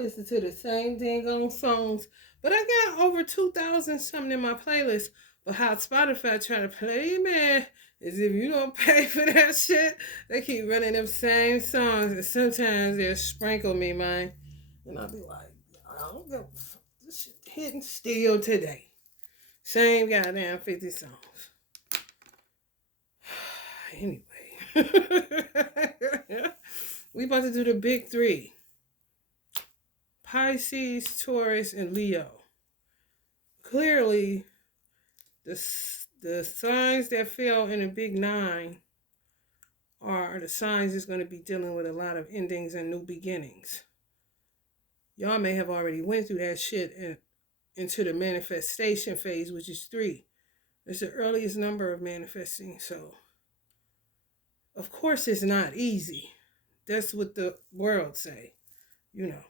listen to the same dang on songs, but I got over 2,000 something in my playlist. But how Spotify try to play, man, is if you don't pay for that shit, they keep running them same songs, and sometimes they'll sprinkle me, man, and I'll be like, I don't know, this shit hitting still today. Same goddamn 50 songs. Anyway, we about to do the big three: Pisces, Taurus, and Leo. Clearly, the the signs that fell in the big nine are the signs that's going to be dealing with a lot of endings and new beginnings. Y'all may have already went through that shit and into the manifestation phase, which is 3. It's the earliest number of manifesting, so of course it's not easy. That's what the world say, you know.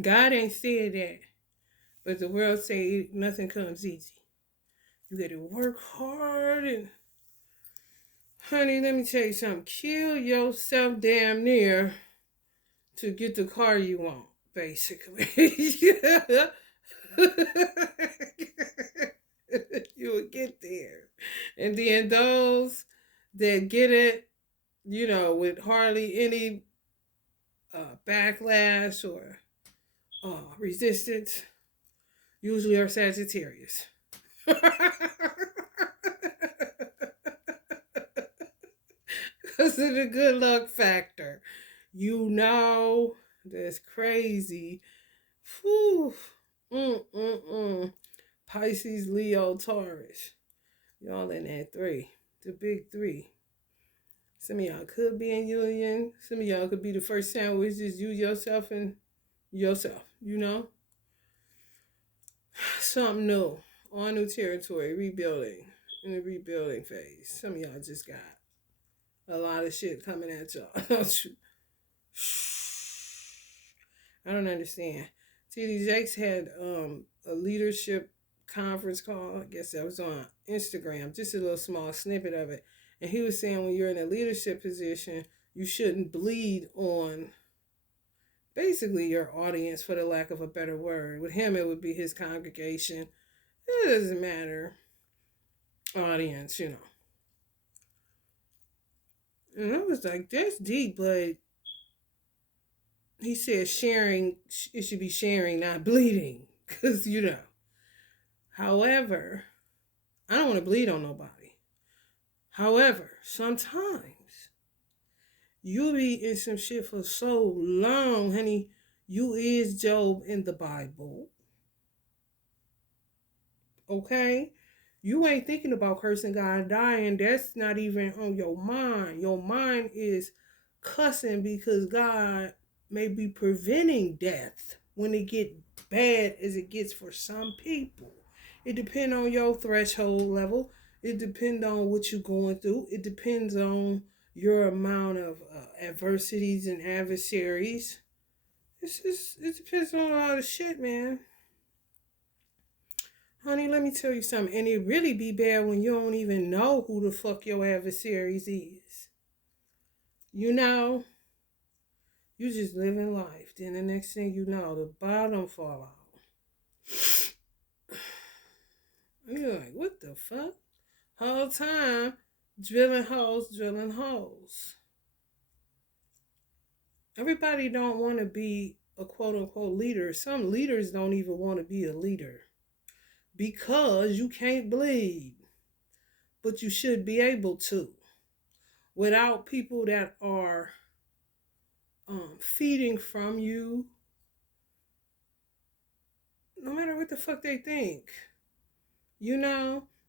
God ain't said that, but the world say nothing comes easy. You got to work hard and, honey, let me tell you something. Kill yourself damn near to get the car you want, basically. You will get there. And then those that get it, with hardly any backlash or resistance, usually are Sagittarius. Because of the good luck factor. That's crazy. Whew. Pisces, Leo, Taurus. Y'all in that 3. The big 3. Some of y'all could be in union. Some of y'all could be the first time where it's just you, yourself, and yourself, Something new. On new territory. Rebuilding. In the rebuilding phase. Some of y'all just got a lot of shit coming at y'all. I don't understand. TD Jakes had a leadership conference call. I guess that was on Instagram. Just a little small snippet of it. And he was saying when you're in a leadership position, you shouldn't bleed on basically your audience, for the lack of a better word. With him, it would be his congregation. It doesn't matter. Audience, And I was like, that's deep, but he said sharing, it should be sharing, not bleeding. Because, However, I don't want to bleed on nobody. However, sometimes you be in some shit for so long, honey. You is Job in the Bible. Okay? You ain't thinking about cursing God dying. That's not even on your mind. Your mind is cussing because God may be preventing death when it get bad as it gets for some people. It depends on your threshold level. It depends on what you're going through. It depends on your amount of adversities and adversaries. It depends on a lot of shit, man. Honey, let me tell you something. And it really be bad when you don't even know who the fuck your adversaries is. You just living life. Then the next thing you know, the bottom fall out. You're like, what the fuck? Whole time, drilling holes. Everybody don't want to be a quote-unquote leader. Some leaders don't even want to be a leader. Because you can't bleed. But you should be able to. Without people that are feeding from you, no matter what the fuck they think.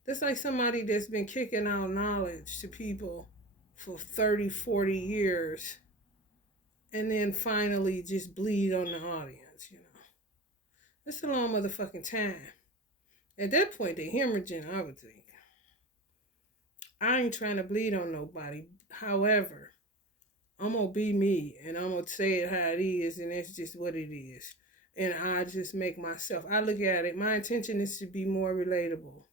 That's like somebody that's been kicking out knowledge to people for 30, 40 years and then finally just bleed on the audience. It's a long motherfucking time. At that point, they're hemorrhaging, I would think. I ain't trying to bleed on nobody. However, I'm going to be me and I'm going to say it how it is, and that's just what it is. And I just make myself, I look at it, my intention is to be more relatable.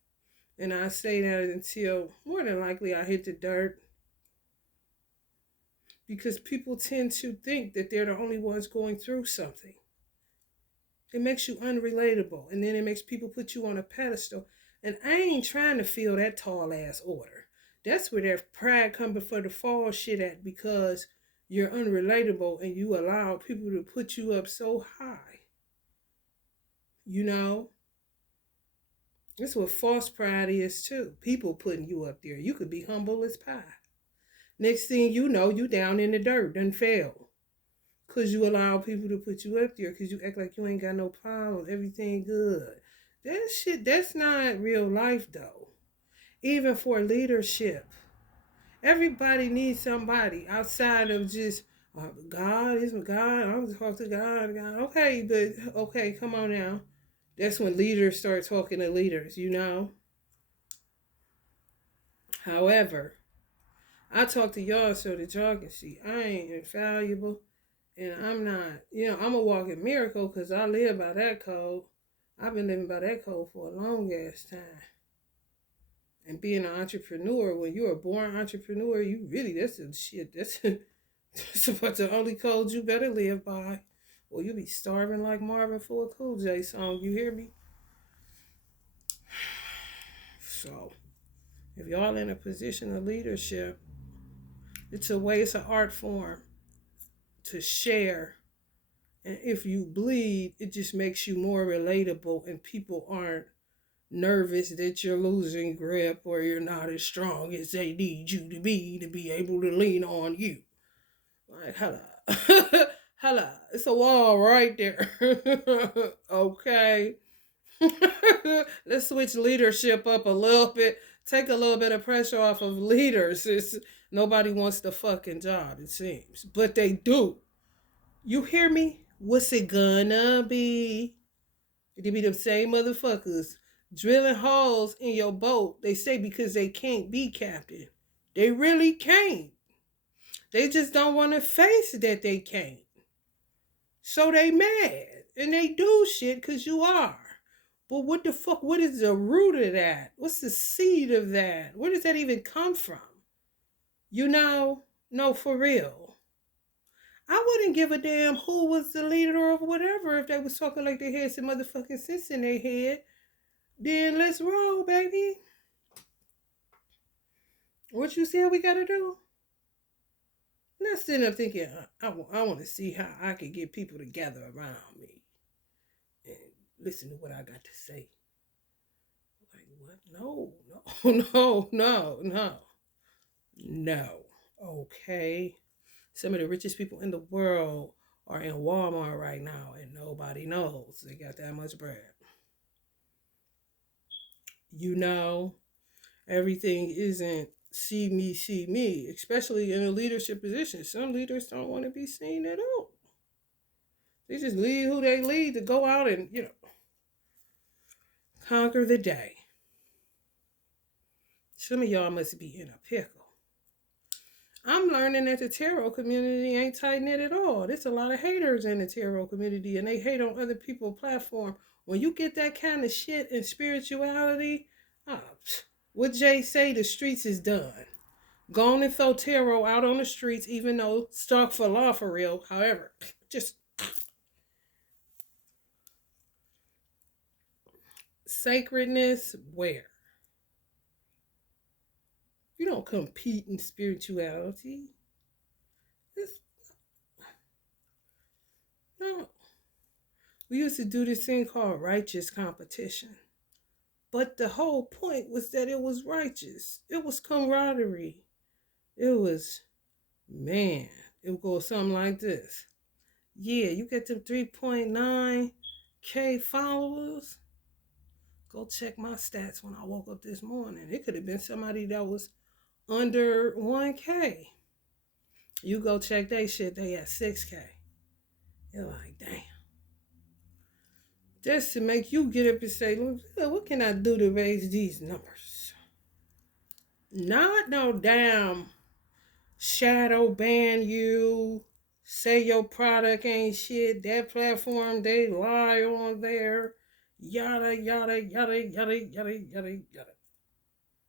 And I say that until more than likely I hit the dirt. because people tend to think that they're the only ones going through something. It makes you unrelatable, and then it makes people put you on a pedestal. And I ain't trying to fill that tall ass order. That's where that pride come before the fall shit at, because you're unrelatable and you allow people to put you up so high. You know? That's what false pride is too. People putting you up there. You could be humble as pie. Next thing you know, you down in the dirt, done fell. Because you allow people to put you up there because you act like you ain't got no problems, everything good. That shit, that's not real life though. Even for leadership. Everybody needs somebody outside of just, God is God, I was talk to God. Okay, but, okay, come on now. That's when leaders start talking to leaders, you know? However, I talk to y'all so that y'all can see I ain't infallible. And I'm not, I'm a walking miracle because I live by that code. I've been living by that code for a long ass time. And being an entrepreneur, when you're a born entrepreneur, you really, that's the shit. That's about the only code you better live by. Or you'll be starving like Marvin for a Cool J song. You hear me? So, if y'all in a position of leadership, it's an art form to share. And if you bleed, it just makes you more relatable, and people aren't nervous that you're losing grip or you're not as strong as they need you to be able to lean on you. Like, hello. Hello. It's a wall right there. Okay. Let's switch leadership up a little bit. Take a little bit of pressure off of leaders. Nobody wants the fucking job, it seems. But they do. You hear me? What's it gonna be? It be them same motherfuckers drilling holes in your boat. They say because they can't be captain. They really can't. They just don't want to face that they can't. So they mad. And they do shit because you are. But what the fuck? What is the root of that? What's the seed of that? Where does that even come from? You know? No, for real. I wouldn't give a damn who was the leader of whatever if they was talking like they had some motherfucking sense in their head. Then let's roll, baby. What you said we gotta do? I'm not sitting up thinking, I want to see how I can get people to gather around me and listen to what I got to say. Like, what? No. No. Okay. Some of the richest people in the world are in Walmart right now and nobody knows they got that much bread. You know, everything isn't see me, especially in a leadership position. Some leaders don't want to be seen at all. They just lead who they lead to go out and, conquer the day. Some of y'all must be in a pickle. I'm learning that the tarot community ain't tight-knit at all. There's a lot of haters in the tarot community, and they hate on other people's platform. When you get that kind of shit in spirituality, what Jay say, the streets is done. Go on and throw tarot out on the streets, even though stock for law for real. However, just sacredness where? You don't compete in spirituality. No. We used to do this thing called righteous competition. But the whole point was that it was righteous. It was camaraderie. It was, man, it would go something like this. Yeah, you get them 3.9K followers. Go check my stats when I woke up this morning. It could have been somebody that was under 1K. You go check they shit, they at 6K. You're like, damn. Just to make you get up and say, what can I do to raise these numbers? Not no damn shadow ban you, say your product ain't shit, that platform, they lie on there, yada, yada, yada, yada, yada, yada, yada.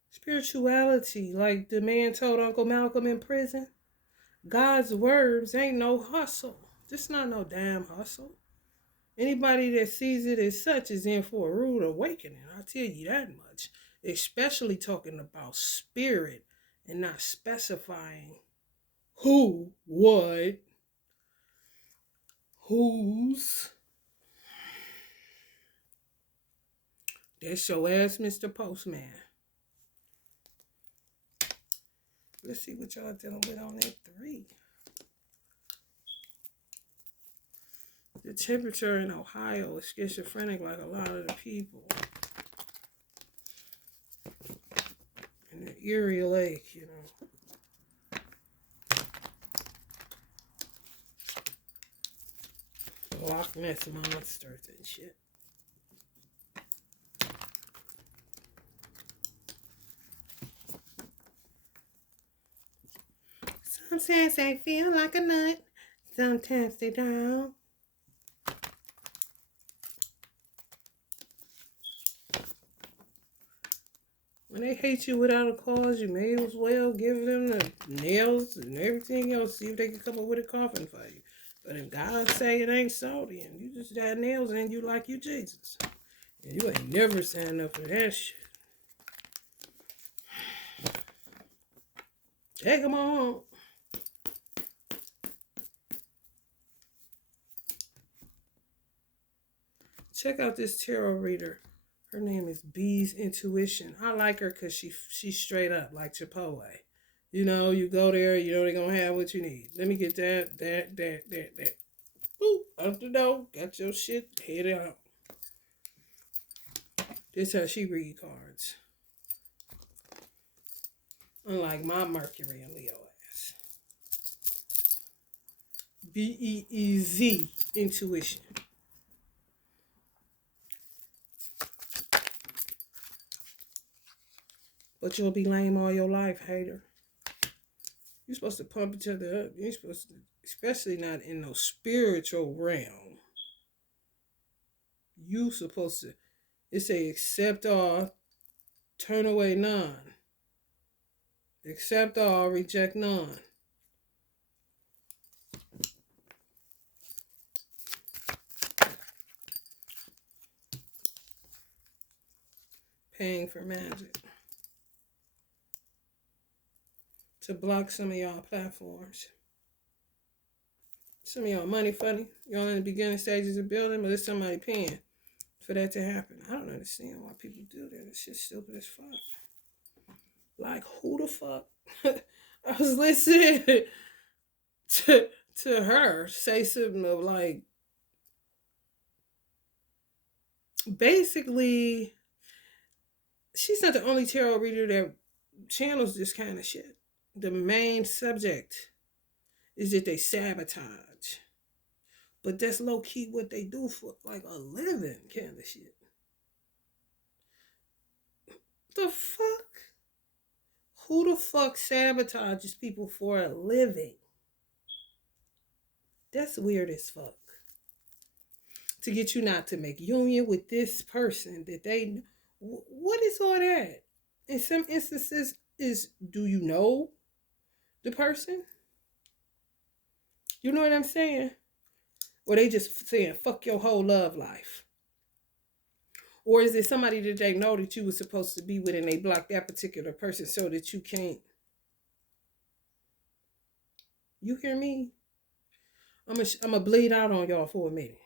Spirituality, like the man told Uncle Malcolm in prison, God's words ain't no hustle. This not no damn hustle. Anybody that sees it as such is in for a rude awakening. I'll tell you that much. Especially talking about spirit and not specifying who, what, whose. That's your ass, Mr. Postman. Let's see what y'all dealing with on that 3. The temperature in Ohio is schizophrenic like a lot of the people. And the Erie Lake, you know. Loch Ness monsters and shit. Sometimes they feel like a nut. Sometimes they don't. When they hate you without a cause, you may as well give them the nails and everything else. See if they can come up with a coffin for you. But if God say it ain't so, then you just got nails and you like you Jesus. And you ain't never signed up for that shit. Take them on. Check out this tarot reader. Her name is Bee's Intuition. I like her because she's straight up like Chipotle. You know, you go there, you know they're going to have what you need. Let me get that. Boop, out the door. Got your shit, head out. This is how she read cards. Unlike my Mercury and Leo ass. Beez Intuition. But you'll be lame all your life, hater. You're supposed to pump each other up. You're supposed to, especially not in no spiritual realm. You supposed to, it say accept all, turn away none. Accept all, reject none. Paying for magic. To block some of y'all platforms. Some of y'all money funny. Y'all in the beginning stages of building, but there's somebody paying for that to happen. I don't understand why people do that. It's just stupid as fuck. Like, who the fuck? I was listening to her say something of like, basically, she's not the only tarot reader that channels this kind of shit. The main subject is that they sabotage. But that's low key what they do for like a living kind of shit. The fuck? Who the fuck sabotages people for a living? That's weird as fuck. To get you not to make union with this person that they... What is all that? In some instances, do you know the person? You know what I'm saying? Or they just saying, fuck your whole love life. Or is it somebody that they know that you were supposed to be with and they block that particular person so that you can't? You hear me? I'm gonna bleed out on y'all for a minute.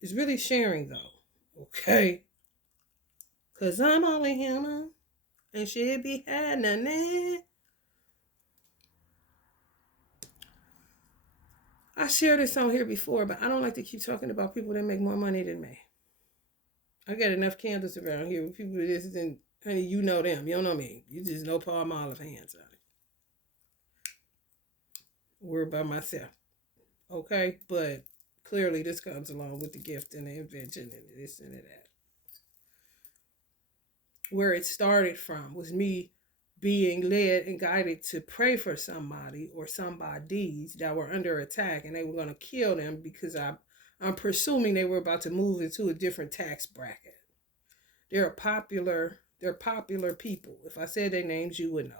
It's really sharing though, okay? Cause I'm only human and she'll be had nothing. I shared this on here before, but I don't like to keep talking about people that make more money than me. I got enough candles around here with people that isn't, honey, you know them. You don't know me. You just know Paul Olive hands on it. We're by myself. Okay? But clearly this comes along with the gift and the invention and this and that. Where it started from was me being led and guided to pray for somebody or somebodies that were under attack and they were going to kill them because I'm presuming they were about to move into a different tax bracket. They're popular people. If I said their names, you would know.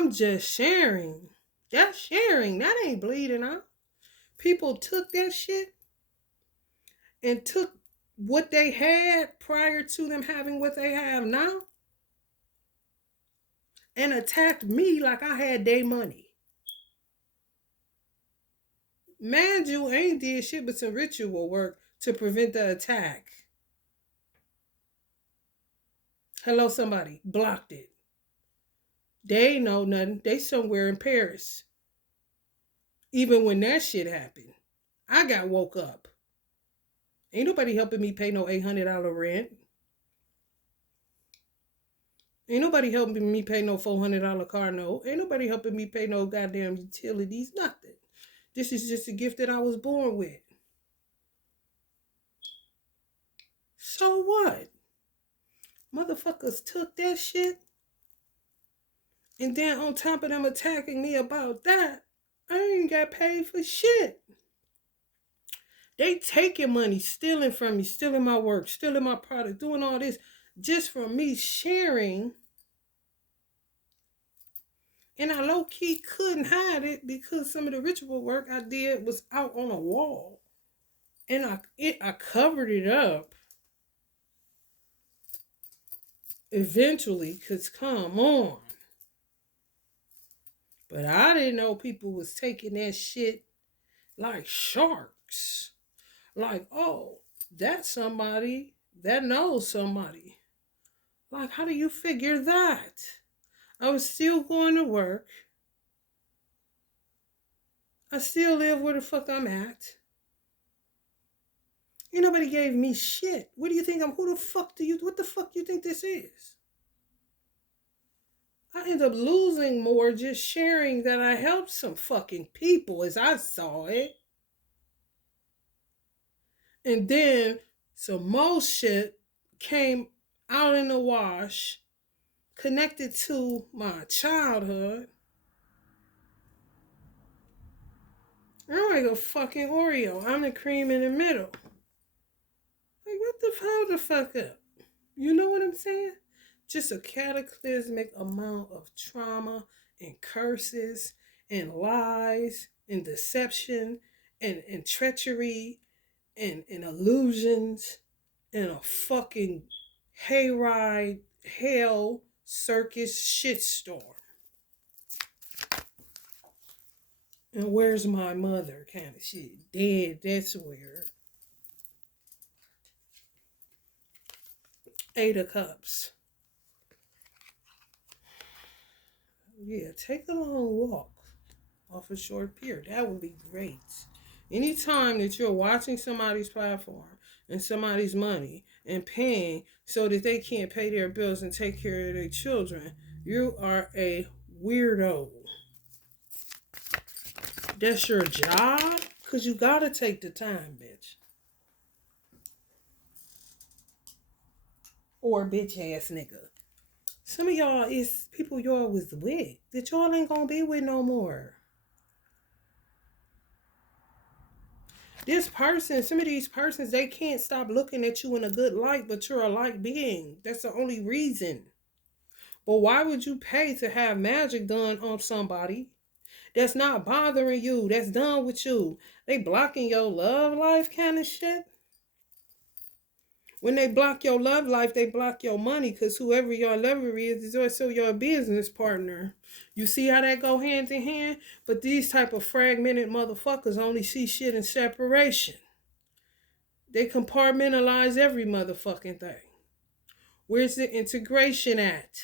I'm just sharing. Just sharing. That ain't bleeding out. People took that shit and took what they had prior to them having what they have now and attacked me like I had their money. Man, you ain't did shit but some ritual work to prevent the attack. Hello, somebody. Blocked it. They ain't know nothing. They somewhere in Paris. Even when that shit happened, I got woke up. Ain't nobody helping me pay no $800 rent. Ain't nobody helping me pay no $400 car note. Ain't nobody helping me pay no goddamn utilities. Nothing. This is just a gift that I was born with. So what? Motherfuckers took that shit. And then on top of them attacking me about that, I ain't got paid for shit. They taking money, stealing from me, stealing my work, stealing my product, doing all this just from me sharing. And I low-key couldn't hide it because some of the ritual work I did was out on a wall. And I covered it up. Eventually, because come on. But I didn't know people was taking that shit like sharks. Like, oh, that's somebody that knows somebody. Like, how do you figure that? I was still going to work. I still live where the fuck I'm at. Ain't nobody gave me shit. What do you think what the fuck do you think this is? I end up losing more just sharing that I helped some fucking people as I saw it. And then some more shit came out in the wash connected to my childhood. I'm like a fucking Oreo. I'm the cream in the middle. Like, hold the fuck up? You know what I'm saying? Just a cataclysmic amount of trauma and curses and lies and deception and treachery and illusions and a fucking hayride, hell, circus shitstorm. And where's my mother kind of shit? Dead, that's where. 8 of Cups. Yeah, take a long walk off a short pier. That would be great. Anytime that you're watching somebody's platform and somebody's money and paying so that they can't pay their bills and take care of their children, you are a weirdo. That's your job? Because you got to take the time, bitch. Or bitch ass nigga. Some of y'all is people y'all was with that y'all ain't gonna be with no more. This person, some of these persons, they can't stop looking at you in a good light, but you're a light being. That's the only reason. But why would you pay to have magic done on somebody that's not bothering you, that's done with you? They blocking your love life kind of shit. When they block your love life, they block your money because whoever your lover is also your business partner. You see how that go hand in hand? But these type of fragmented motherfuckers only see shit in separation. They compartmentalize every motherfucking thing. Where's the integration at?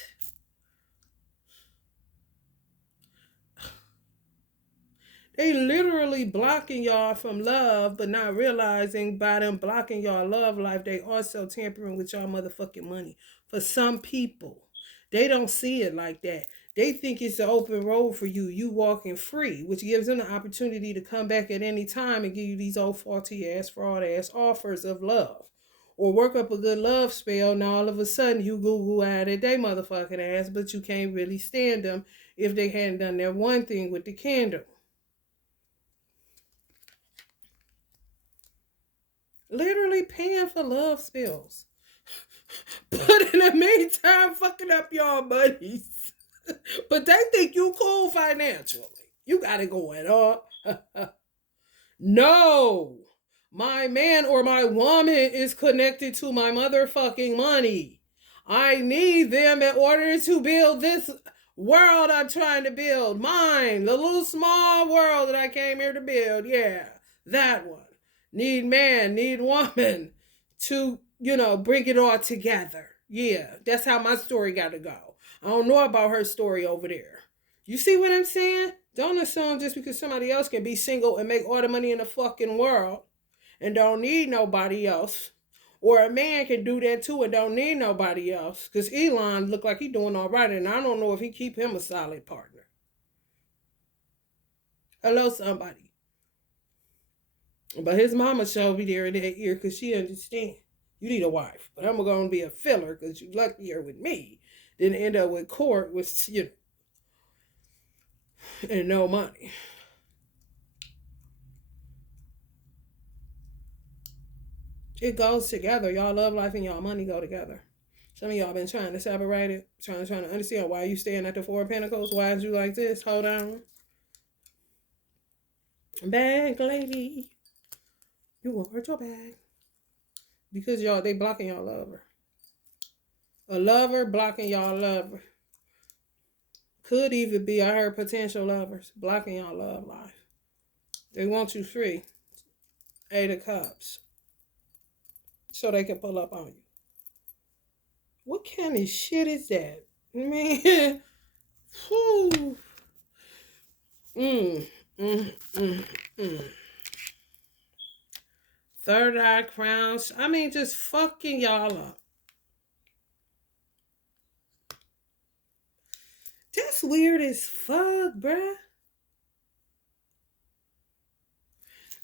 They literally blocking y'all from love, but not realizing by them blocking y'all love life, they also tampering with y'all motherfucking money. For some people, they don't see it like that. They think it's an open road for you. You walking free, which gives them the opportunity to come back at any time and give you these old faulty ass, fraud ass offers of love. Or work up a good love spell, and all of a sudden you goo out at they motherfucking ass, but you can't really stand them if they hadn't done that one thing with the candle. Literally paying for love spills. But in the meantime, fucking up y'all buddies. But they think you cool financially. You got it going on. No. My man or my woman is connected to my motherfucking money. I need them in order to build this world I'm trying to build. Mine, the little small world that I came here to build. Yeah, that one. Need man, need woman to, bring it all together. Yeah, that's how my story got to go. I don't know about her story over there. You see what I'm saying? Don't assume just because somebody else can be single and make all the money in the fucking world and don't need nobody else. Or a man can do that too and don't need nobody else. Because Elon look like he doing all right, and I don't know if he keep him a solid partner. Hello, somebody. But his mama showed me there in that ear because she understand. You need a wife. But I'm going to be a filler because you luckier with me than end up with court with, and no money. It goes together. Y'all love life and y'all money go together. Some of y'all been trying to separate it, trying to understand why you staying at the Four of Pentacles. Why is you like this? Hold on. Bag lady. You won't hurt your bag. Because y'all, they blocking y'all lover. A lover blocking y'all lover. Could even be, I heard, potential lovers blocking y'all love life. They want you free. 8 of Cups. So they can pull up on you. What kind of shit is that? Man. Whew. Mm, mm, mm, mm. Third eye crowns. I mean, just fucking y'all up. That's weird as fuck, bruh.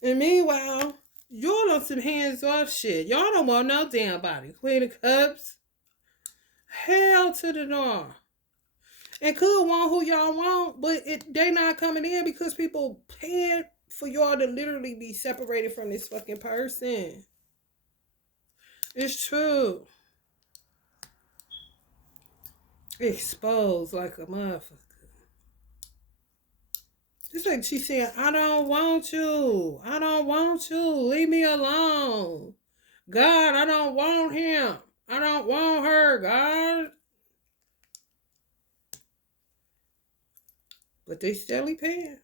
And meanwhile, y'all on some hands off shit. Y'all don't want no damn body. Queen of Cups. Hell to the no. And could want who y'all want, but they not coming in because people paying for y'all to literally be separated from this fucking person. It's true. Exposed like a motherfucker. It's like she said, I don't want you. I don't want you. Leave me alone. God, I don't want him. I don't want her, God. But they steadily paying.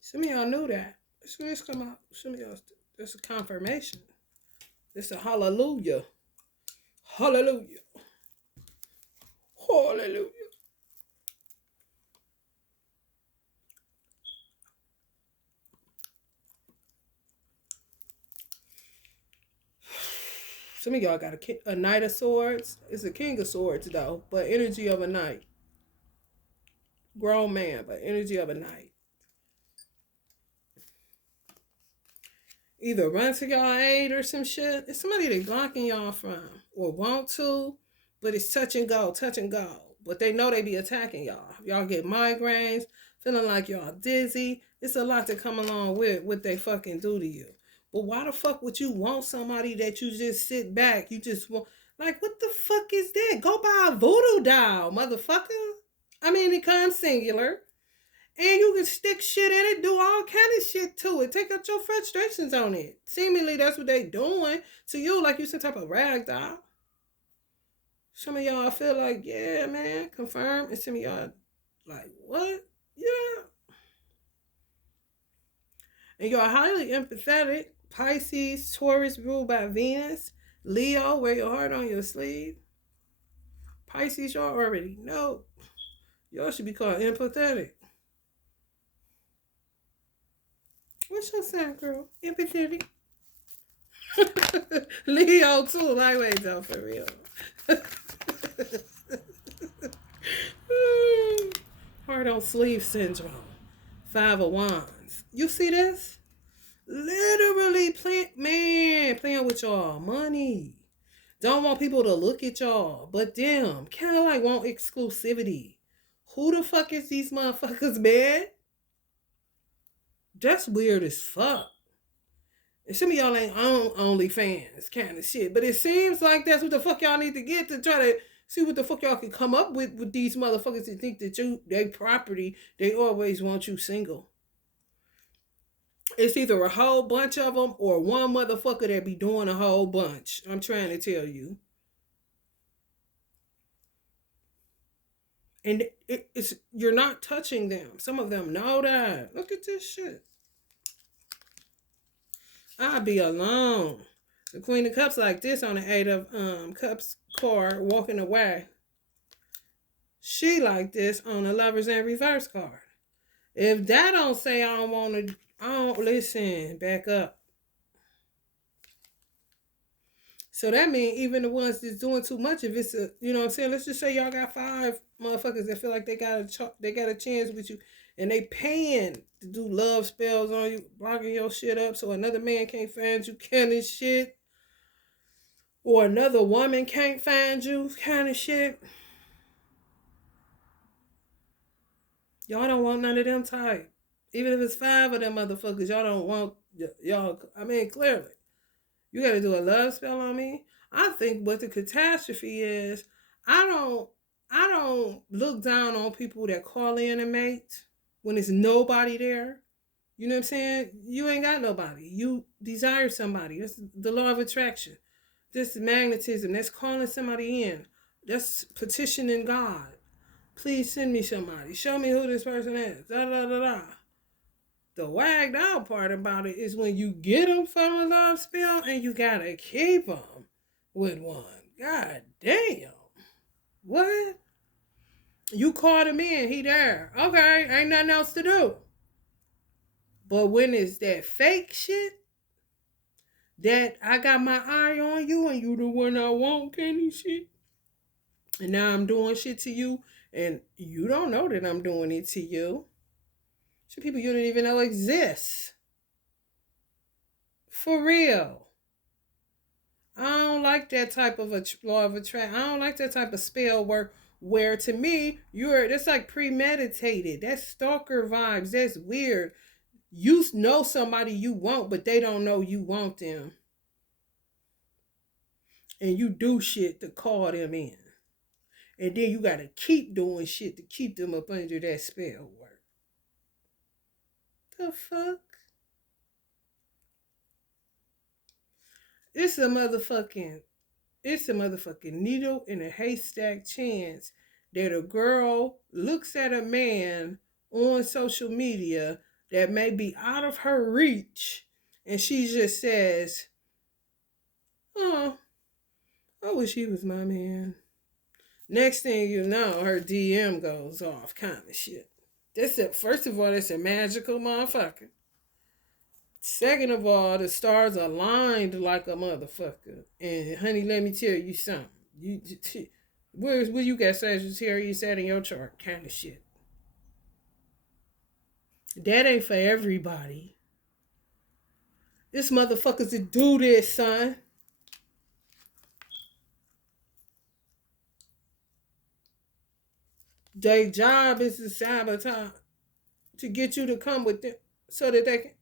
Some of y'all knew that. As soon as come out, some of y'all, that's a confirmation. It's a hallelujah. Hallelujah. Hallelujah. Some of y'all got a Knight of Swords. It's a King of Swords, though, but energy of a knight. Grown man, but energy of a knight. Either run to y'all aid or some shit. It's somebody they blocking y'all from or want to, but it's touch and go, touch and go. But they know they be attacking y'all. Y'all get migraines, feeling like y'all dizzy. It's a lot to come along with what they fucking do to you. But why the fuck would you want somebody that you just sit back? You just want, like, what the fuck is that? Go buy a voodoo doll, motherfucker. I mean, it comes singular. And you can stick shit in it, do all kind of shit to it. Take out your frustrations on it. Seemingly, that's what they doing to you, like you some type of rag doll. Some of y'all feel like, yeah, man, confirm. And some of y'all like, what? Yeah. And y'all highly empathetic. Pisces, Taurus ruled by Venus. Leo, wear your heart on your sleeve. Pisces, y'all already know. Y'all should be called empathetic. What's your sign, girl? Empathetic. Leo too. Lightweight though, for real. Heart on sleeve syndrome. 5 of Wands. You see this? Literally playing with y'all money. Don't want people to look at y'all, but them. Kind of like want exclusivity. Who the fuck is these motherfuckers, man? That's weird as fuck. And some of y'all ain't on OnlyFans kind of shit. But it seems like that's what the fuck y'all need to get to try to See what the fuck y'all can come up with these motherfuckers that think that they property, they always want you single. It's either a whole bunch of them or one motherfucker that be doing a whole bunch. I'm trying to tell you. And it's you're not touching them. Some of them know that. Look at this shit. I'll be alone. The Queen of Cups like this on the Eight of Cups card walking away. She like this on the Lovers in Reverse card. If that don't say I don't want to, I don't listen. Back up. So that means even the ones that's doing too much, if it's a, you know what I'm saying. Let's just say y'all got 5 motherfuckers that feel like they got a chance with you, and they paying to do love spells on you, blocking your shit up so another man can't find you, kind of shit, or another woman can't find you, kind of shit. Y'all don't want none of them type. Even if it's 5 of them motherfuckers, y'all don't want y'all. I mean, clearly. You got to do a love spell on me. I think what the catastrophe is, I don't look down on people that call in a mate when there's nobody there. You know what I'm saying? You ain't got nobody. You desire somebody. That's the law of attraction. This magnetism. That's calling somebody in. That's petitioning God. Please send me somebody. Show me who this person is. Da da da da. The wagged out part about it is when you get them from a love spell and you gotta keep them with one. God damn. What? You called him in, he there. Okay, ain't nothing else to do. But when it's that fake shit, that I got my eye on you and you the one I want, Kenny shit, and now I'm doing shit to you and you don't know that I'm doing it to you. Some people you don't even know exist. For real. I don't like that type of a law of attraction. I don't like that type of spell work where to me, that's like premeditated. That's stalker vibes. That's weird. You know somebody you want, but they don't know you want them. And you do shit to call them in. And then you gotta keep doing shit to keep them up under that spell work. The fuck? It's a motherfucking needle in a haystack chance that a girl looks at a man on social media that may be out of her reach and she just says, oh, I wish he was my man. Next thing you know, her DM goes off, kind of shit. First of all, that's a magical motherfucker. Second of all, the stars aligned like a motherfucker. And honey, let me tell you something. Where you got Sagittarius at in your chart? Kind of shit. That ain't for everybody. This motherfuckers to do this, son. Their job is to sabotage, to get you to come with them so that they can.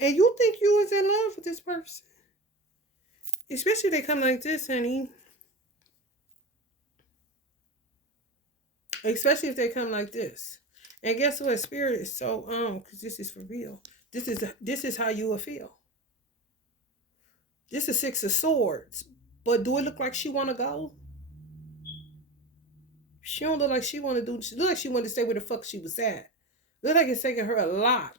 And you think you was in love with this person. Especially if they come like this, honey. Especially if they come like this. And guess what? Spirit is so because this is for real. This is how you will feel. This is 6 of Swords. But do it look like she wanna go? She don't look like she wanna do. She look like she wanted to stay where the fuck she was at. Look like it's taking her a lot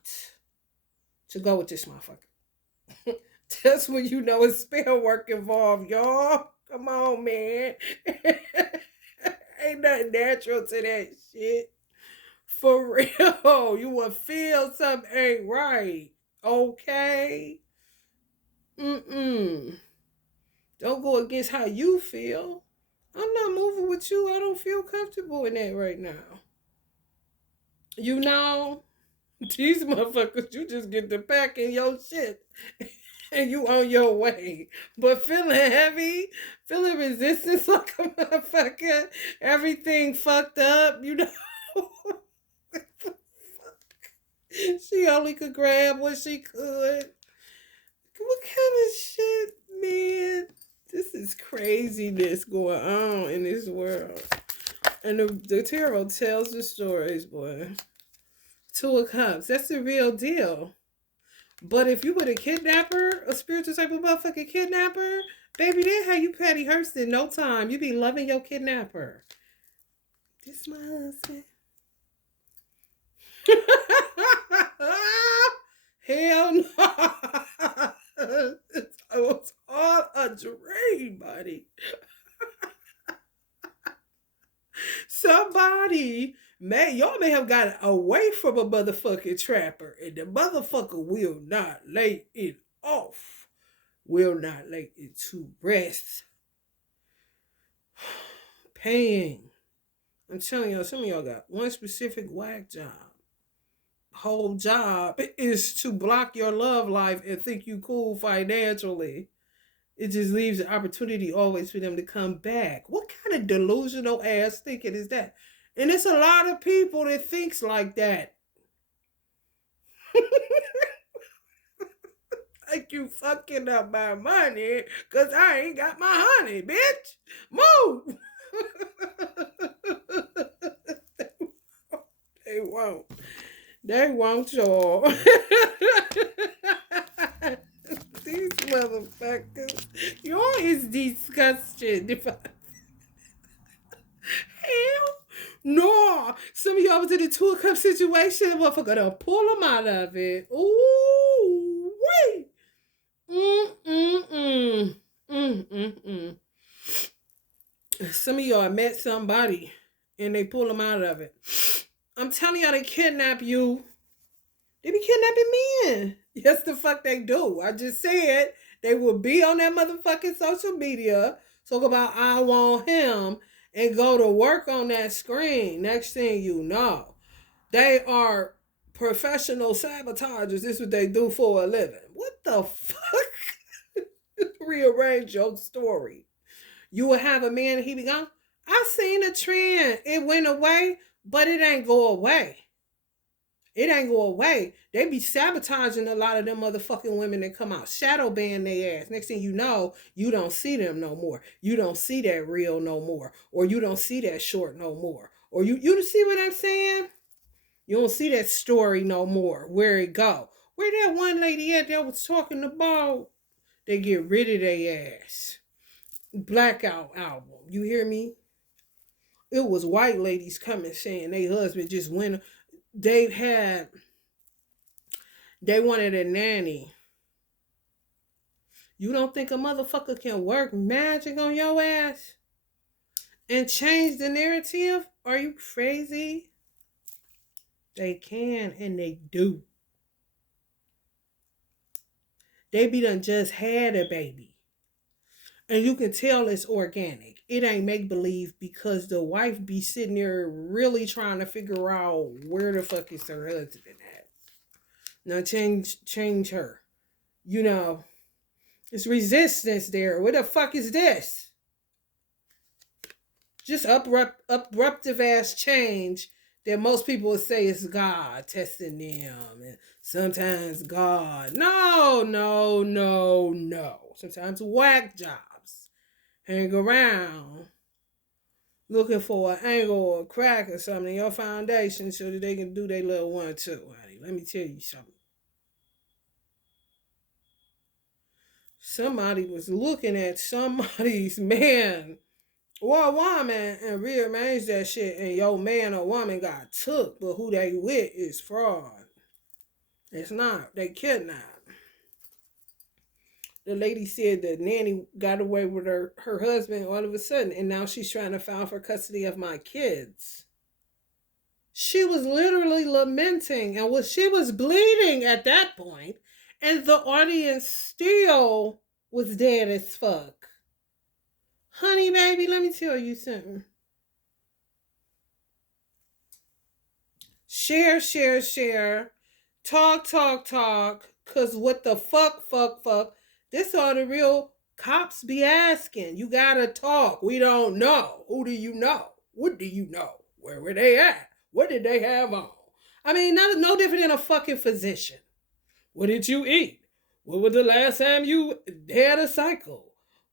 to go with this motherfucker. That's when you know it's spell work involved, y'all. Come on, man. Ain't nothing natural to that shit. For real. You will feel something ain't right. Okay? Mm-mm. Don't go against how you feel. I'm not moving with you. I don't feel comfortable in that right now. You know? These motherfuckers, you just get to packing your shit and you on your way. But feeling heavy, feeling resistance like a motherfucker, everything fucked up, you know. She only could grab what she could. What kind of shit? Man, this is craziness going on in this world. And the tarot tells the stories, boy. Two of Cups. That's the real deal. But if you were a kidnapper, a spiritual type of motherfucking kidnapper, baby, they have you Patty Hearst in no time. You be loving your kidnapper. This my husband. Hell no. It was all a dream, buddy. Somebody y'all may have gotten away from a motherfucking trapper, and the motherfucker will not lay it off. Will not lay it to rest. Paying. I'm telling y'all, some of y'all got one specific whack job. Whole job is to block your love life and think you cool financially. It just leaves the opportunity always for them to come back. What kind of delusional ass thinking is that? And it's a lot of people that thinks like that. Like you fucking up my money because I ain't got my honey, bitch. Move. They won't. They won't, y'all. These motherfuckers. Y'all is disgusting. Hell no. Some of y'all was in a 2 of Cups situation. Motherfucker done pull them out of it. Ooh, wait. Some of y'all met somebody and they pull them out of it. I'm telling y'all, they kidnap you. They be kidnapping men. Yes, the fuck they do. I just said they will be on that motherfucking social media, talk about I want him, and go to work on that screen. Next thing you know, they are professional sabotagers. This is what they do for a living. What the fuck? Rearrange your story. You will have a man and he be gone. I seen a trend. It went away, but it ain't go away. It ain't go away. They be sabotaging a lot of them motherfucking women that come out. Shadow ban their ass. Next thing you know, you don't see them no more. You don't see that reel no more. Or you don't see that short no more. Or you see what I'm saying? You don't see that story no more. Where it go? Where that one lady at that was talking about? They get rid of their ass. Blackout album. You hear me? It was white ladies coming saying they husband just went. They wanted a nanny. You don't think a motherfucker can work magic on your ass and change the narrative? Are you crazy? They can and they do. They be done just had a baby. And you can tell it's organic. It ain't make-believe because the wife be sitting there really trying to figure out where the fuck is her husband at. Now change her. You know, it's resistance there. What the fuck is this? Just abruptive ass change that most people would say is God testing them. And sometimes God. No. Sometimes whack jobs hang around looking for an angle or a crack or something in your foundation so that they can do their little 1-2, honey. Let me tell you something. Somebody was looking at somebody's man or woman and rearranged that shit, and your man or woman got took, but who they with is fraud. It's not. They kidnapped. The lady said the nanny got away with her husband all of a sudden, and now she's trying to file for custody of my kids. She was literally lamenting, and she was bleeding at that point, and the audience still was dead as fuck. Honey, baby, let me tell you something. Share. Talk. Cause what the fuck. This all the real cops be asking. You gotta talk. We don't know. Who do you know? What do you know? Where were they at? What did they have on? I mean, no different than a fucking physician. What did you eat? When was the last time you had a cycle?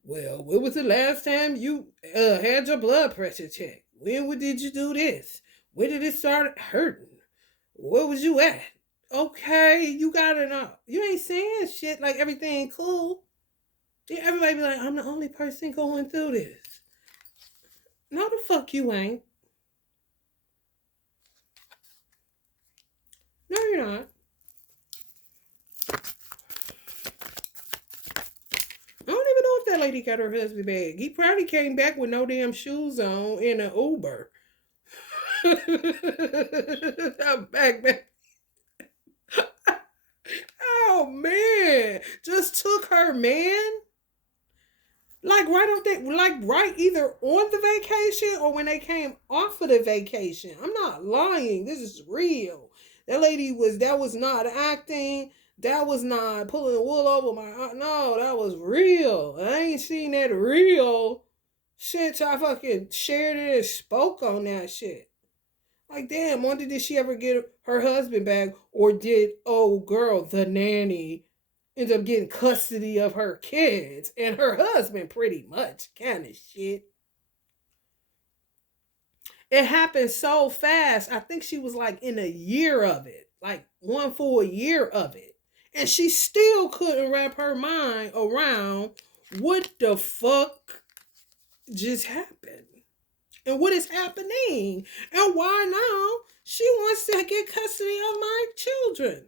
Well, when was the last time you had your blood pressure checked? When did you do this? When did it start hurting? Where was you at? Okay, you gotta know. You ain't saying shit like everything cool. Yeah, everybody be like, I'm the only person going through this. No, the fuck you ain't. No, you're not. I don't even know if that lady got her husband back. He probably came back with no damn shoes on in an Uber. back. Oh man, just took her man. Like right off that, like right either on the vacation or when they came off of the vacation. I'm not lying. This is real. That was not acting. That was not pulling the wool over my no, that was real. I ain't seen that real shit. I fucking shared it and spoke on that shit. Like, damn, wonder did she ever get her husband back, or did old girl, the nanny, end up getting custody of her kids and her husband, pretty much, kind of shit. It happened so fast. I think she was like in a year of it, like one full year of it. And she still couldn't wrap her mind around what the fuck just happened and what is happening and why now she wants to get custody of my children.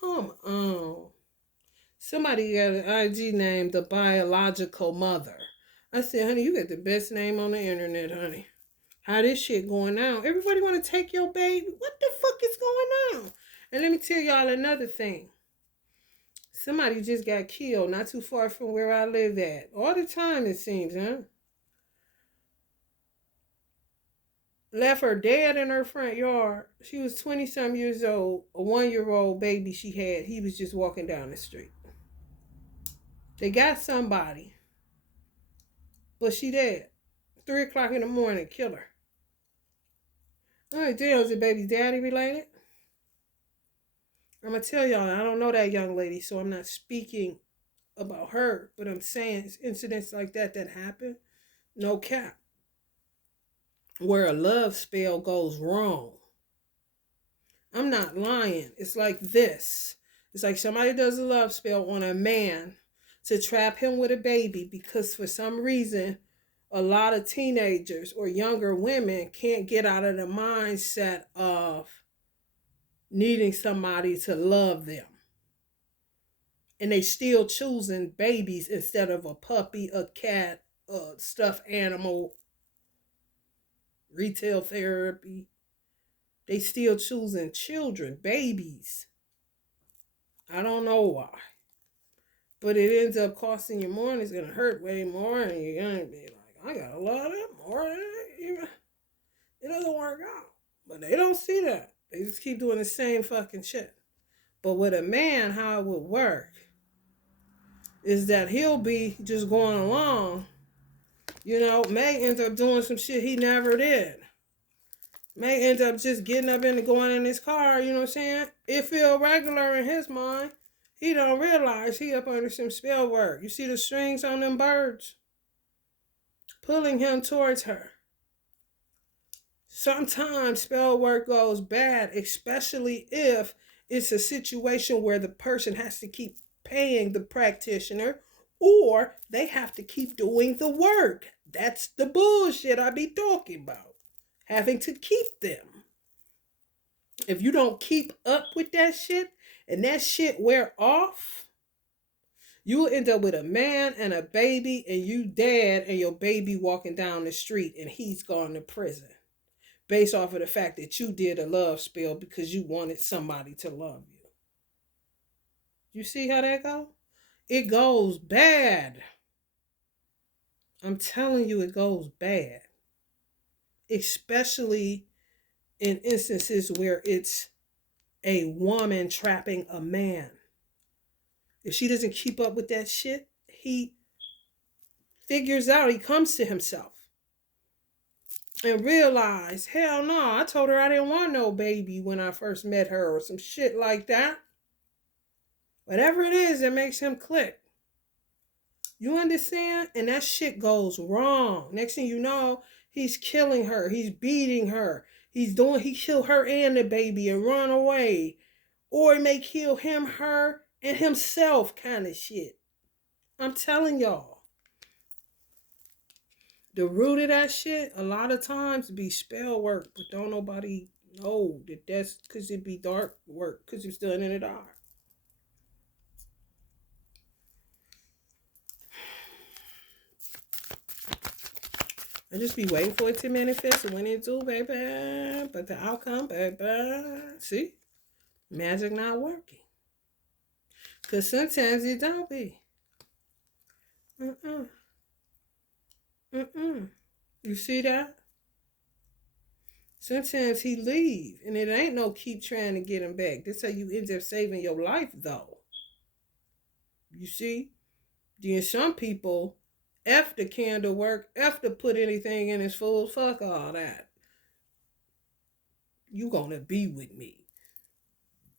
Come on. Somebody got an IG name, The Biological Mother. I said, honey, you got the best name on the internet, honey. How this shit going on? Everybody want to take your baby? What the fuck is going on? And let me tell y'all another thing. Somebody just got killed not too far from where I live at. All the time, it seems, huh? Left her dead in her front yard. She was 20-some years old. A 1-year-old baby she had. He was just walking down the street. They got somebody. But she dead. 3 o'clock in the morning, kill her. All right, damn, is the baby's daddy related? I'm going to tell y'all, I don't know that young lady, so I'm not speaking about her. But I'm saying it's incidents like that happen. No cap. Where a love spell goes wrong. I'm not lying. It's like this. It's like somebody does a love spell on a man to trap him with a baby because for some reason a lot of teenagers or younger women can't get out of the mindset of needing somebody to love them. And they still choosing babies instead of a puppy, a cat, a stuffed animal, retail therapy. They still choosing children, babies. I don't know why. But it ends up costing you more and it's going to hurt way more. And you're going to be like, I got a lot of more. It doesn't work out. But they don't see that. They just keep doing the same fucking shit. But with a man, how it would work is that he'll be just going along. You know, may end up doing some shit he never did. May end up just getting up and going in his car, you know what I'm saying? It feel regular in his mind. He don't realize he up under some spell work. You see the strings on them birds? Pulling him towards her. Sometimes spell work goes bad, especially if it's a situation where the person has to keep paying the practitioner or they have to keep doing the work. That's the bullshit I be talking about. Having to keep them. If you don't keep up with that shit and that shit wear off, you will end up with a man and a baby and you dead and your baby walking down the street and he's gone to prison. Based off of the fact that you did a love spell because you wanted somebody to love you. You see how that goes? It goes bad. I'm telling you, it goes bad. Especially in instances where it's a woman trapping a man. If she doesn't keep up with that shit, he figures out, he comes to himself. and realize, hell no, I told her I didn't want no baby when I first met her or some shit like that. Whatever it is that makes him click. You understand? And that shit goes wrong. Next thing you know, he's killing her. He's beating her. He kill her and the baby and run away. Or it may kill him, her, and himself kind of shit. I'm telling y'all. The root of that shit, a lot of times be spell work, but don't nobody know that that's because it be dark work, because you're still in the dark. I just be waiting for it to manifest, and when it do, baby, but the outcome, baby, see, magic not working. Because sometimes it don't be. You see that? Sometimes he leave, and it ain't no keep trying to get him back. That's how you end up saving your life, though. You see? Then some people, F the candle work, F to put anything in his food, fuck all that. You gonna be with me.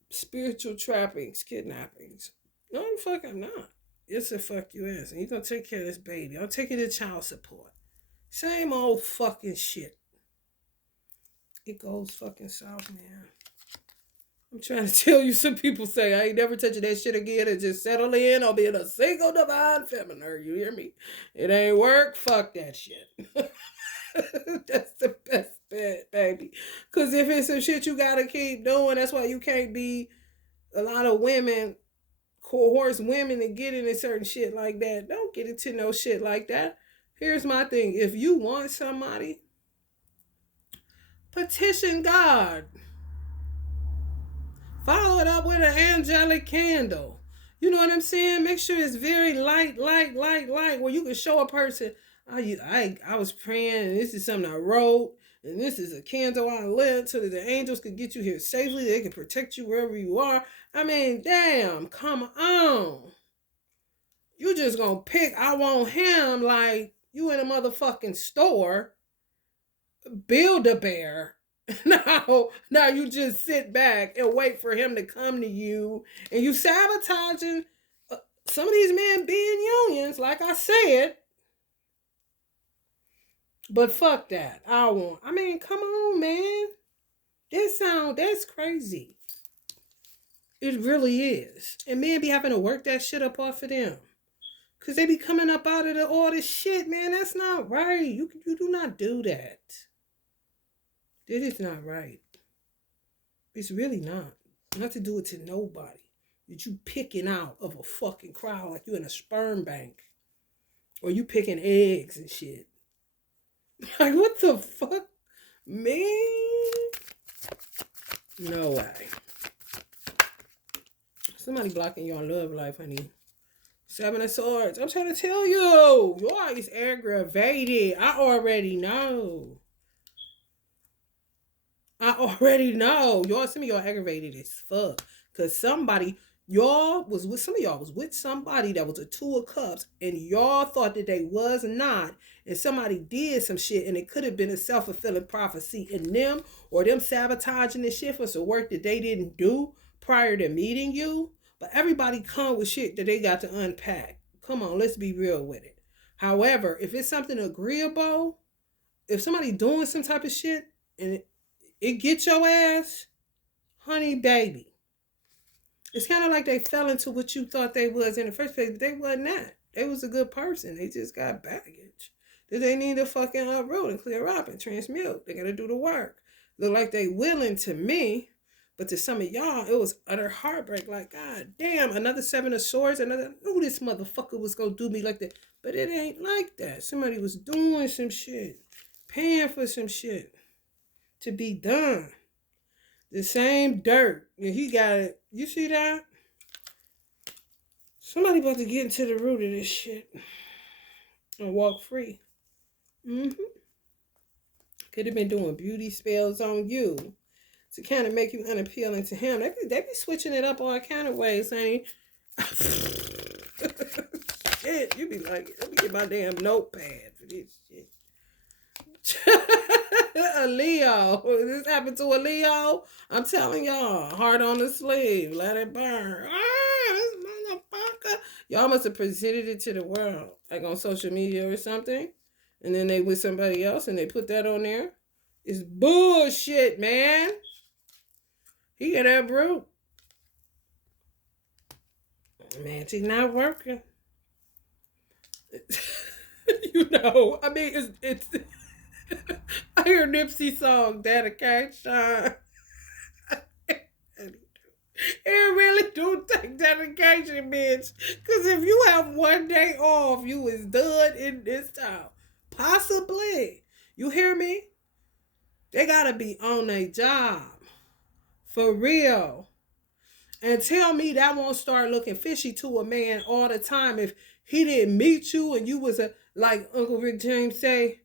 Spiritual trappings, kidnappings. No, the fuck I'm not. It's a fuck you ass. And you gonna take care of this baby. I'll take you to child support. Same old fucking shit. It goes fucking south, man. I'm trying to tell you, some people say, I ain't never touching that shit again and just settle in on being a single divine feminine. You hear me? It ain't work. Fuck that shit. That's the best bet, baby. Because if it's some shit you gotta keep doing, that's why you can't be a lot of women, coerce women to get into certain shit like that. Don't get into no shit like that. Here's my thing. If you want somebody, petition God. Follow it up with an angelic candle. You know what I'm saying? Make sure it's very light, where you can show a person, I was praying, and this is something I wrote, and this is a candle I lit so that the angels could get you here safely. They can protect you wherever you are. I mean, damn, come on. You just gonna pick, I want him, like you in a motherfucking store, Build-A-Bear. Now you just sit back and wait for him to come to you, and you sabotaging some of these men being unions, like I said. But fuck that. I mean, come on, man. That's crazy. It really is. And men be having to work that shit up off of them. Cause they be coming up out of all this shit, man. That's not right. You do not do that. It is not right. It's really not. Not to do it to nobody. That you picking out of a fucking crowd like you in a sperm bank. Or you picking eggs and shit. Like, what the fuck? Man? No way. Somebody blocking your love life, honey. 7 of Swords. I'm trying to tell you. You're always aggravated. I already know. Y'all, some of y'all aggravated as fuck. Cause some of y'all was with somebody that was a 2 of Cups, and y'all thought that they was not. And somebody did some shit, and it could have been a self-fulfilling prophecy in them, or them sabotaging the shit for some work that they didn't do prior to meeting you. But everybody come with shit that they got to unpack. Come on, let's be real with it. However, if it's something agreeable, if somebody doing some type of shit, and it gets your ass, honey, baby. It's kind of like they fell into what you thought they was in the first place, but they wasn't that. They was a good person. They just got baggage that they need to fucking uproot and clear up and transmute. They got to do the work. Look like they willing to me, but to some of y'all, it was utter heartbreak. Like, God damn, another 7 of Swords. I knew this motherfucker was going to do me like that. But it ain't like that. Somebody was doing some shit, paying for some shit to be done. The same dirt. And he got it. You see that? Somebody about to get into the root of this shit and walk free. Could have been doing beauty spells on you to kind of make you unappealing to him. They be switching it up all kind of ways, saying, shit, you be like, let me get my damn notepad for this shit. A Leo. This happened to a Leo. I'm telling y'all, heart on the sleeve, let it burn. This motherfucker. Y'all must have presented it to the world, like on social media or something, and then they with somebody else and they put that on there. It's bullshit, man. He got that brute. Magic not working. I mean, it's. I hear Nipsey song dedication. It really do take dedication, bitch. Cause if you have one day off, you is done in this town. Possibly. You hear me? They gotta be on their job. For real. And tell me that won't start looking fishy to a man all the time if he didn't meet you and you was like Uncle Rick James say,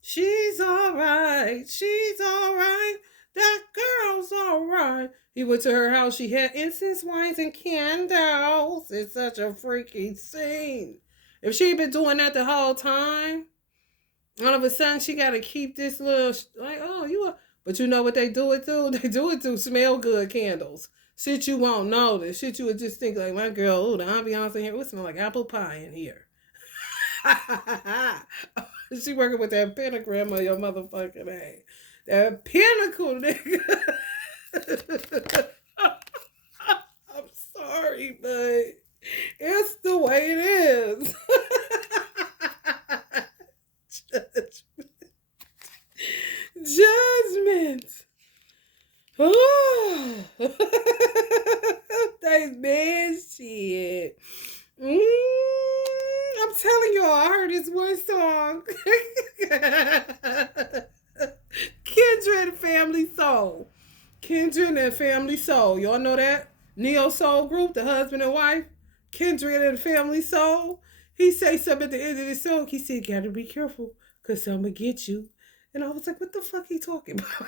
she's all right, she's all right, that girl's all right. He went to her house, she had incense, wines, and candles. It's such a freaky scene. If she'd been doing that the whole time, all of a sudden she got to keep this little, like, oh, you are. But you know what they do it through? They do it through smell good candles. Shit you won't notice. Shit you would just think like, my girl, oh, the ambiance in here, it smell like apple pie in here. She working with that pentagram on your motherfucking ass. That pinnacle, nigga. I'm sorry, but it's the way it is. Judgment. Oh. That's bad shit. I'm telling y'all, I heard this one song. Kendra and Family Soul. Kendra and Family Soul. Y'all know that? Neo Soul group, the husband and wife. Kendra and Family Soul. He say something at the end of the song. He said, gotta be careful, because someone get you. And I was like, what the fuck he talking about?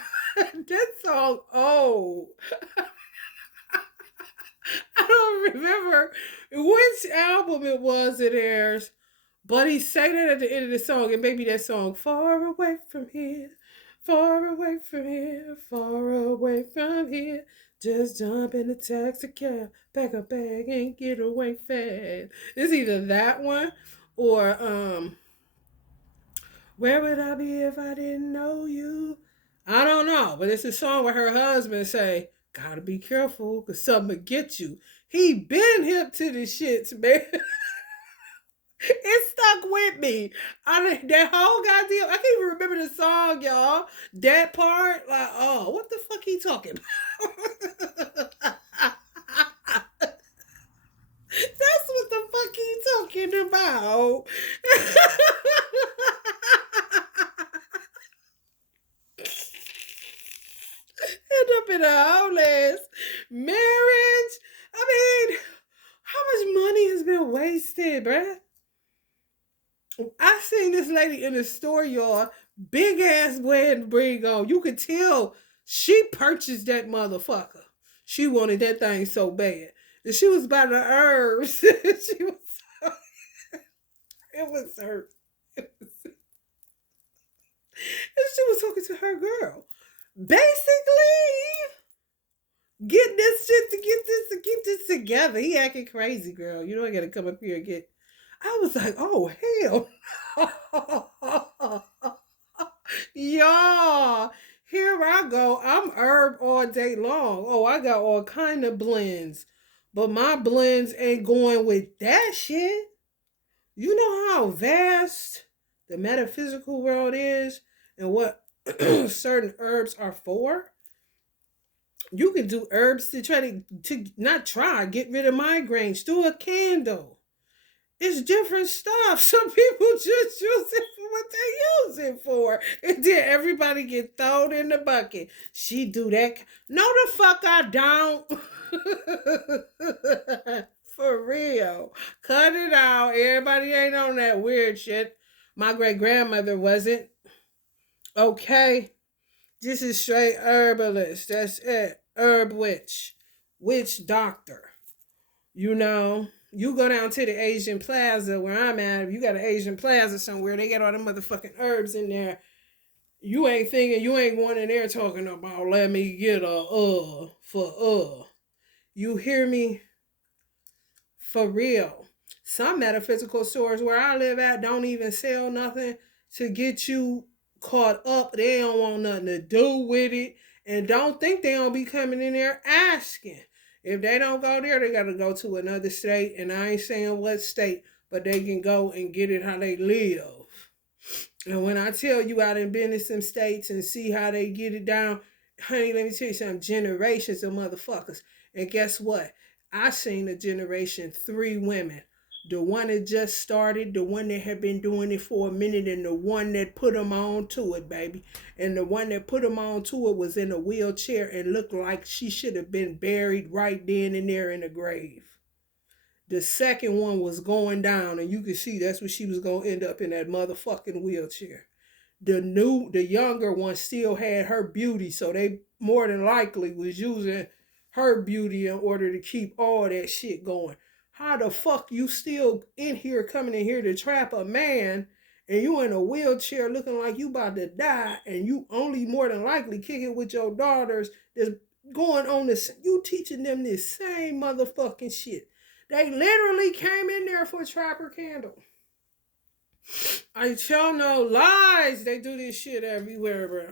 That song, oh. I don't remember which album it was it airs, but he sang it at the end of the song, and maybe that song, far away from here, far away from here, far away from here, just jump in the taxi cab, pack a bag and get away fast. It's either that one or where would I be if I didn't know you? I don't know, but it's a song where her husband say, gotta be careful, because something will get you. He been hip to the shits, man. It stuck with me. I mean, that whole goddamn, I can't even remember the song, y'all. That part, like, oh, what the fuck he talking about? That's what the fuck he talking about. End up in a whole ass marriage. I mean, how much money has been wasted, bruh? I seen this lady in the store, y'all. Big ass wedding ring on. You could tell she purchased that motherfucker. She wanted that thing so bad. And she was by the herbs. She was so, it was her. It was, and she was talking to her girl. Basically, get this shit to get this together. He acting crazy, girl. You know I gotta come up here and get. I was like, oh hell. Y'all, here I go. I'm herb all day long. Oh, I got all kind of blends. But my blends ain't going with that shit. You know how vast the metaphysical world is and what certain herbs are for? You can do herbs to try to not try, get rid of migraines through a candle. It's different stuff. Some people just use it for what they use it for. And then everybody get thrown in the bucket. She do that. No, the fuck I don't. For real. Cut it out. Everybody ain't on that weird shit. My great grandmother wasn't. Okay. This is straight herbalist. That's it. Herb witch. Witch doctor. You know. You go down to the Asian Plaza where I'm at. If you got an Asian Plaza somewhere, they got all them motherfucking herbs in there. You ain't thinking, you ain't going in there talking about let me get a for You hear me? For real. Some metaphysical stores where I live at don't even sell nothing to get you caught up. They don't want nothing to do with it. And don't think they don't be coming in there asking. If they don't go there, they gotta go to another state. And I ain't saying what state, but they can go and get it how they live. And when I tell you I done been in some states and see how they get it down, honey, let me tell you something, generations of motherfuckers. And guess what? I seen a generation, 3 women. The one that just started, the one that had been doing it for a minute, and the one that put them on to it, baby. And the one that put them on to it was in a wheelchair and looked like she should have been buried right then and there in the grave. The second one was going down, and you could see that's what she was gonna end up in, that motherfucking wheelchair. The younger one still had her beauty, so they more than likely was using her beauty in order to keep all that shit going. How the fuck you still in here coming in here to trap a man and you in a wheelchair looking like you about to die and you only more than likely kick it with your daughters that's going on this, you teaching them this same motherfucking shit. They literally came in there for Trapper Candle. I tell no lies. They do this shit everywhere, bro.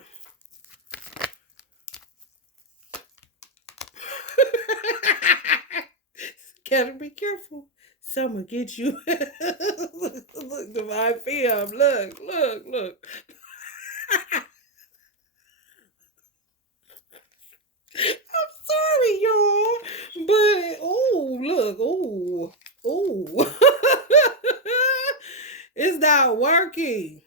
Gotta be careful. Someone get you. Look, divine film. Look. I'm sorry, y'all. But, oh, look. Oh. It's not working.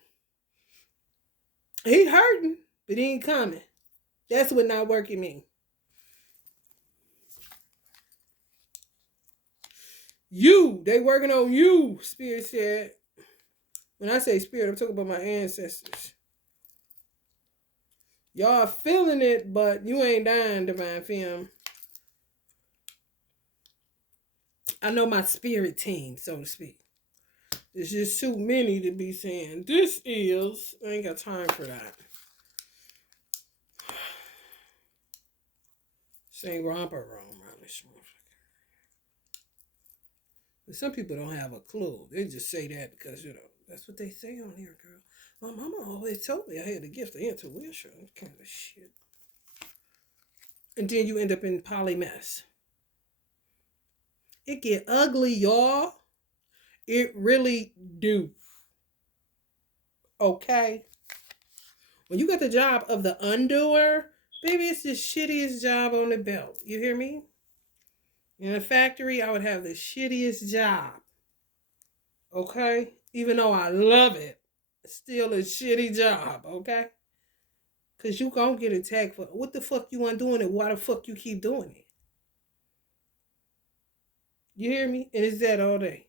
He hurting, but he ain't coming. That's what not working means. They working on you, Spirit said. When I say spirit, I'm talking about my ancestors. Y'all feeling it, but you ain't dying, divine film. I know my spirit team, so to speak. There's just too many to be saying, this is, I ain't got time for that. Same romper room around this motherfucker. But some people don't have a clue. They just say that because, that's what they say on here, girl. My mama always told me I had the gift of intuition. Kind of shit. And then you end up in poly mess. It get ugly, y'all. It really do. Okay? When you got the job of the undoer, baby, it's the shittiest job on the belt. You hear me? In a factory, I would have the shittiest job. Okay? Even though I love it, it's still a shitty job, okay? Because you gonna get attacked for what the fuck you undoing it? Why the fuck you keep doing it? You hear me? And it's that all day.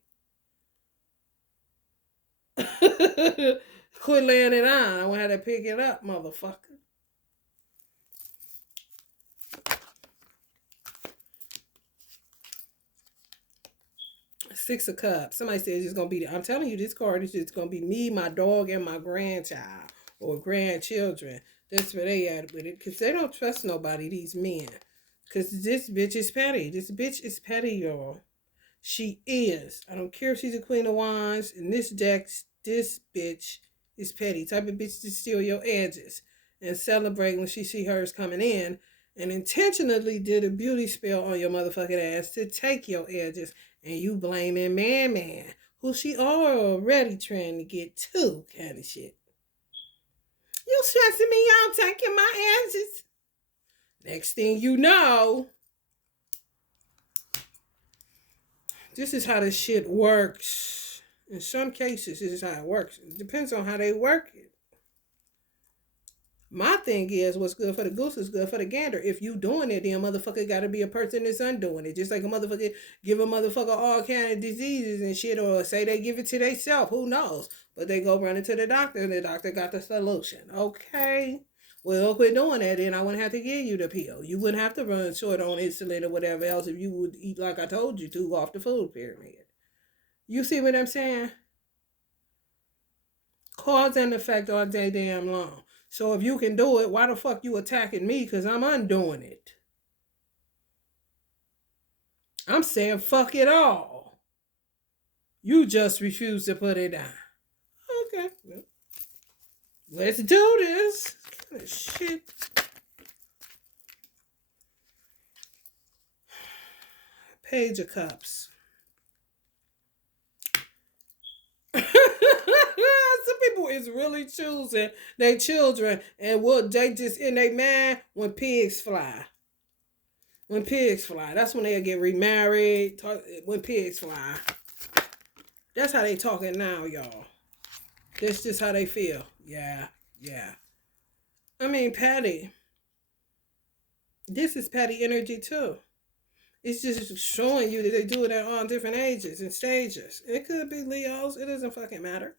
Quit laying it on. I want to have to pick it up, motherfucker. Six of Cups. Somebody says it's gonna be. I'm telling you, this card is just gonna be me, my dog, and my grandchild or grandchildren. That's where they at with it, cause they don't trust nobody. These men, cause this bitch is petty. This bitch is petty, y'all. She is. I don't care if she's a Queen of Wands. In this deck, this bitch is petty. Type of bitch to steal your edges and celebrate when she see hers coming in, and intentionally did a beauty spell on your motherfucking ass to take your edges. And you blaming man, who she already trying to get to, kind of shit. You stressing me out, taking my edges. Next thing you know, this is how this shit works. In some cases, this is how it works. It depends on how they work it. My thing is, what's good for the goose is good for the gander. If you doing it, then a motherfucker got to be a person that's undoing it. Just like a motherfucker give a motherfucker all kind of diseases and shit, or say they give it to themselves. Who knows? But they go running to the doctor, and the doctor got the solution. Okay. Well, quit doing that, then I wouldn't have to give you the pill. You wouldn't have to run short on insulin or whatever else if you would eat like I told you to off the food pyramid. You see what I'm saying? Cause and effect all day damn long. So if you can do it, why the fuck you attacking me? Because I'm undoing it. I'm saying fuck it all. You just refuse to put it down. Okay, well, let's do this. What kind of shit. Page of Cups. Some people is really choosing their children and what they just in their mind when pigs fly. When pigs fly. That's when they get remarried. When pigs fly. That's how they talking now, y'all. That's just how they feel. Yeah, yeah. I mean, Patty. This is Patty energy too. It's just showing you that they do it at all different ages and stages. It could be Leos. It doesn't fucking matter.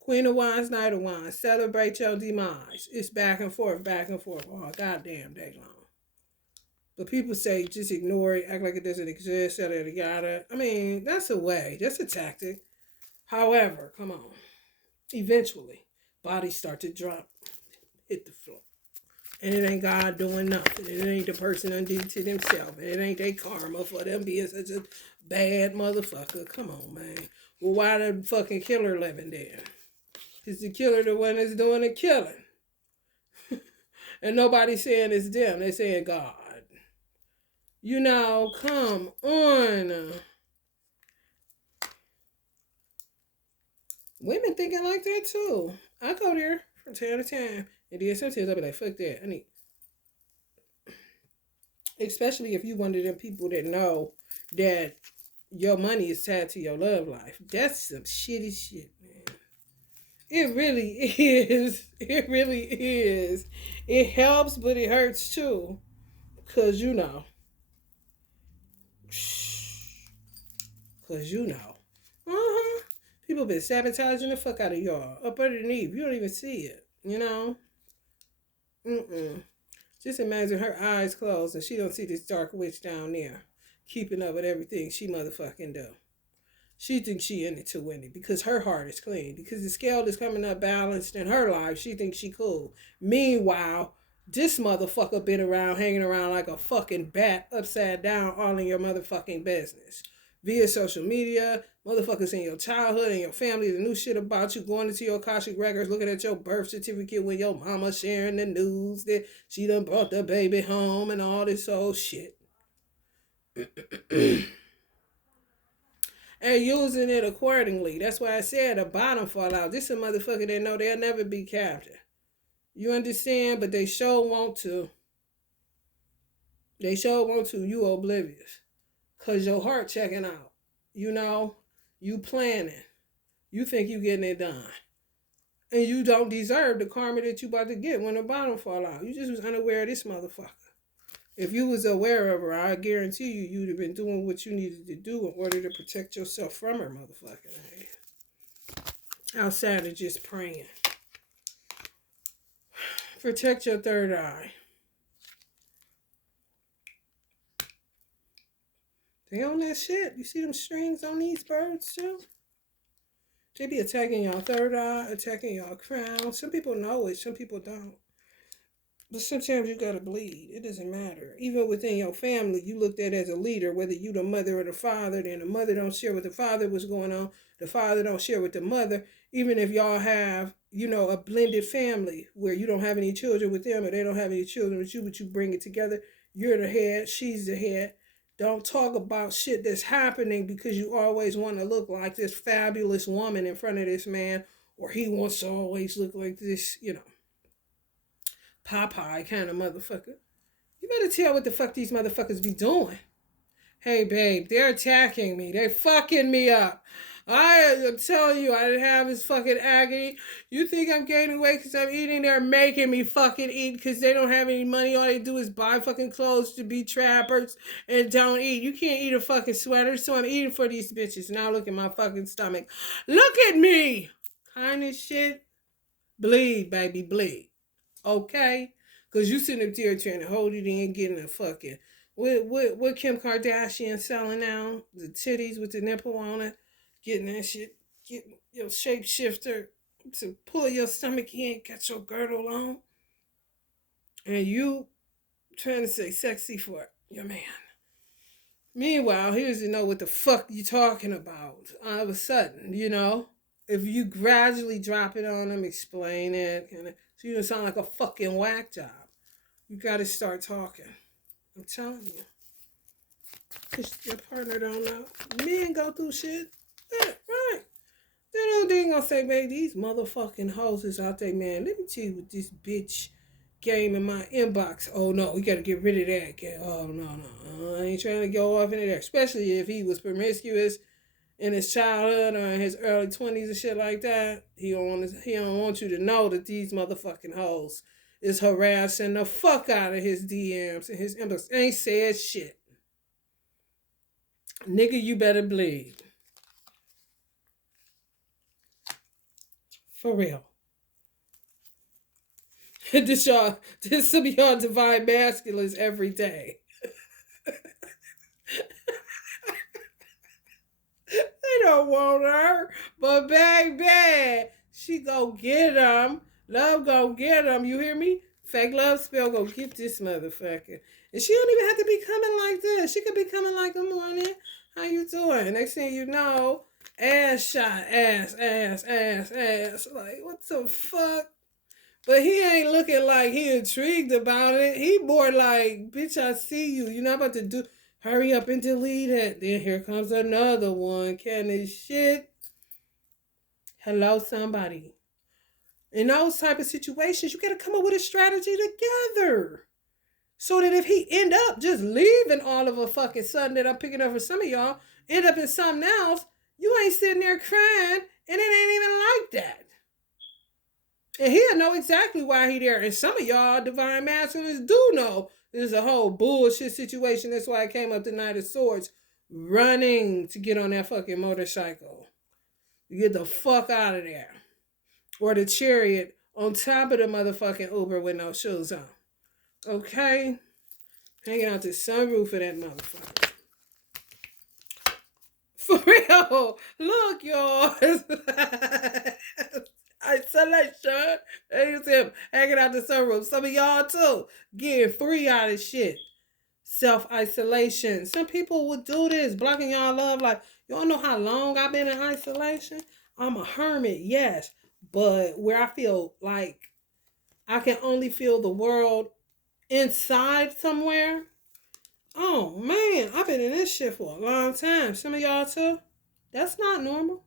Queen of Wands, Knight of Wands. Celebrate your demise. It's back and forth, back and forth. Oh, goddamn day long. But people say just ignore it, act like it doesn't exist, yada yada. I mean, that's a way. That's a tactic. However, come on. Eventually, bodies start to drop, hit the floor. And it ain't God doing nothing. It ain't the person undid to themselves. And it ain't their karma for them being such a bad motherfucker. Come on, man. Well, why the fucking killer living there? Is the killer the one that's doing the killing? And nobody's saying it's them. They're saying God. You know, come on. Women thinking like that too. I go there from time to time. And then sometimes I'll be like, fuck that. I need, especially if you one of them people that know that your money is tied to your love life. That's some shitty shit, man. It really is. It really is. It helps, but it hurts too. Cause you know. Cause you know. Uh-huh. People been sabotaging the fuck out of y'all. Up underneath. You don't even see it. You know? Mm-mm. Just imagine her eyes closed and she don't see this dark witch down there. Keeping up with everything she motherfucking do. She thinks she in it to win it because her heart is clean. Because the scale is coming up balanced in her life. She thinks she cool. Meanwhile, this motherfucker been around, hanging around like a fucking bat upside down all in your motherfucking business. Via social media, motherfuckers in your childhood and your family, the new shit about you, going into your Akashic records, looking at your birth certificate when your mama sharing the news that she done brought the baby home and all this old shit. And using it accordingly. That's why I said the bottom fall out. This is a motherfucker that know they'll never be captured. You understand? But they sure want to. They sure want to. You oblivious. Because your heart checking out. You know? You planning. You think you getting it done. And you don't deserve the karma that you about to get when the bottom fall out. You just was unaware of this motherfucker. If you was aware of her, I guarantee you, you'd have been doing what you needed to do in order to protect yourself from her motherfucking ass. Outside of just praying. Protect your third eye. They on that shit. You see them strings on these birds too? They be attacking your third eye, attacking your crown. Some people know it, some people don't. But sometimes you gotta bleed. It doesn't matter. Even within your family, you looked at as a leader, whether you the mother or the father, then the mother don't share with the father what's going on. The father don't share with the mother. Even if y'all have, you know, a blended family where you don't have any children with them or they don't have any children with you, but you bring it together. You're the head, she's the head. Don't talk about shit that's happening because you always want to look like this fabulous woman in front of this man, or he wants to always look like this, you know, Popeye kind of motherfucker. You better tell what the fuck these motherfuckers be doing. Hey, babe, they're attacking me. They fucking me up. I am telling you, I didn't have this fucking agony. You think I'm gaining weight because I'm eating? They're making me fucking eat because they don't have any money. All they do is buy fucking clothes to be trappers and don't eat. You can't eat a fucking sweater, so I'm eating for these bitches. Now look at my fucking stomach. Look at me! Kind of shit. Bleed, baby, bleed. Okay? Because you sitting up there trying to hold it in, getting a fucking... What Kim Kardashian selling now? The titties with the nipple on it. Getting that shit. Getting your shapeshifter. to pull your stomach in, get your girdle on, and you trying to say sexy for your man. Meanwhile, he doesn't know what the fuck you talking about. All of a sudden, if you gradually drop it on him, explain it, so you don't sound like a fucking whack job. You got to start talking. I'm telling you. Because your partner don't know. Men go through shit. Yeah, right. They ain't gonna say, man, these motherfucking hoes is out there, man. Let me tell you what this bitch game in my inbox. Oh, no, we got to get rid of that. Oh, no. I ain't trying to go off into there. Especially if he was promiscuous in his childhood or in his early 20s and shit like that. He don't want you to know that these motherfucking hoes is harassing the fuck out of his DMs and his inbox. Ain't said shit. Nigga, you better bleed. For real. This some of y'all divine masculines every day. They don't want her, but baby, she go get them. Love go get them. You hear me? Fake love spell go get this motherfucker. And she don't even have to be coming like this. She could be coming like, good morning. How you doing? Next thing you know, ass shot, ass. Like, what the fuck? But he ain't looking like he intrigued about it. He more like, bitch, I see you. You're not about to do, hurry up and delete it. Then here comes another one. Can this shit? Hello, somebody. In those type of situations, you got to come up with a strategy together. So that if he end up just leaving all of a fucking sudden that I'm picking up for some of y'all, end up in something else, you ain't sitting there crying, and it ain't even like that. And he'll know exactly why he there. And some of y'all divine masculines do know this is a whole bullshit situation. That's why I came up the Knight of Swords running to get on that fucking motorcycle. Get the fuck out of there. Or the chariot on top of the motherfucking Uber with no shoes on. Okay? Hanging out the sunroof of that motherfucker. For real. Look, y'all. Isolation. There's him hanging out the sunroof. Some of y'all too. Getting free out of shit. Self-isolation. Some people would do this. Blocking y'all love. Like, y'all know how long I've been in isolation? I'm a hermit, yes. But where I feel like I can only feel the world inside somewhere. Oh, man. I've been in this shit for a long time. Some of y'all too. That's not normal.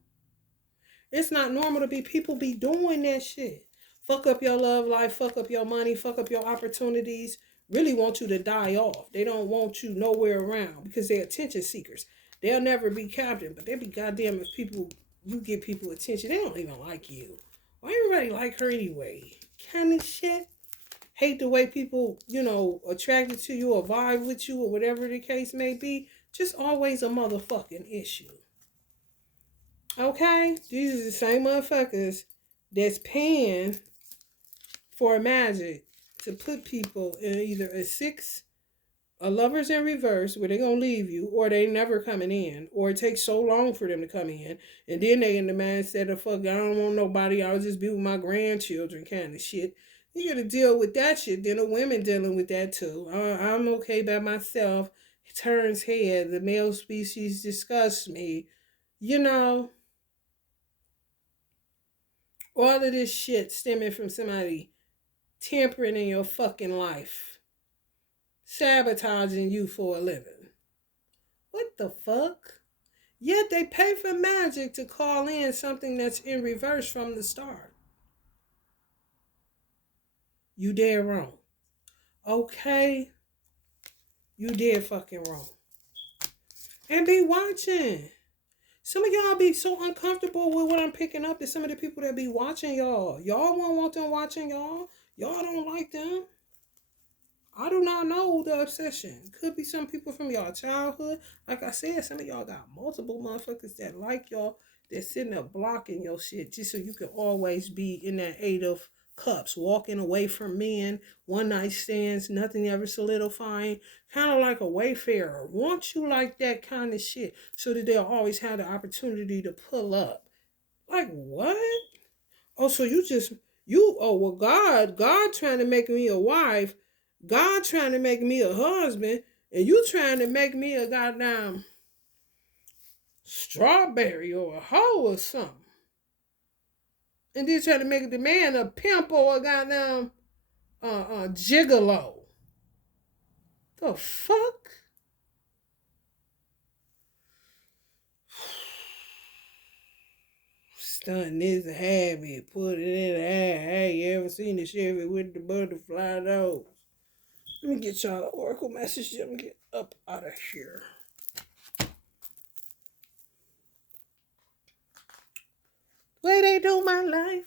It's not normal to be people be doing that shit. Fuck up your love life, fuck up your money, fuck up your opportunities. Really want you to die off. They don't want you nowhere around because they're attention seekers. They'll never be captain, but they be goddamn if you give people attention, they don't even like you. Why everybody like her anyway? Kind of shit. Hate the way people, attracted to you or vibe with you or whatever the case may be. Just always a motherfucking issue. Okay? These are the same motherfuckers that's paying for magic to put people in either a lovers in reverse where they're going to leave you, or they never coming in, or it takes so long for them to come in, and then they in the mindset of, fuck, I don't want nobody, I'll just be with my grandchildren kind of shit. You got to deal with that shit. Then the women dealing with that too. I'm okay by myself. It turns head. The male species disgusts me. All of this shit stemming from somebody tampering in your fucking life. Sabotaging you for a living. What the fuck? Yet they pay for magic to call in something that's in reverse from the start. You dead wrong. Okay? You dead fucking wrong. And be watching. Some of y'all be so uncomfortable with what I'm picking up that some of the people that be watching y'all. Y'all won't want them watching y'all. Y'all don't like them. I do not know the obsession. Could be some people from y'all childhood. Like I said, some of y'all got multiple motherfuckers that like y'all. They're sitting there blocking your shit just so you can always be in that 8 of cups. Walking away from men. One night stands. Nothing ever solidifying. Kind of like a wayfarer. Want you like that kind of shit so that they'll always have the opportunity to pull up. Like what? Oh, so oh, well, God trying to make me a wife, God trying to make me a husband, and you trying to make me a goddamn strawberry or a hoe or something. And then trying to make the man a pimp or a goddamn gigolo. The fuck? Stunting is a habit. Put it in the air. Hey, you ever seen the Chevy with the butterfly nose? Let me get y'all an oracle message. Let me get up out of here. Way they do my life,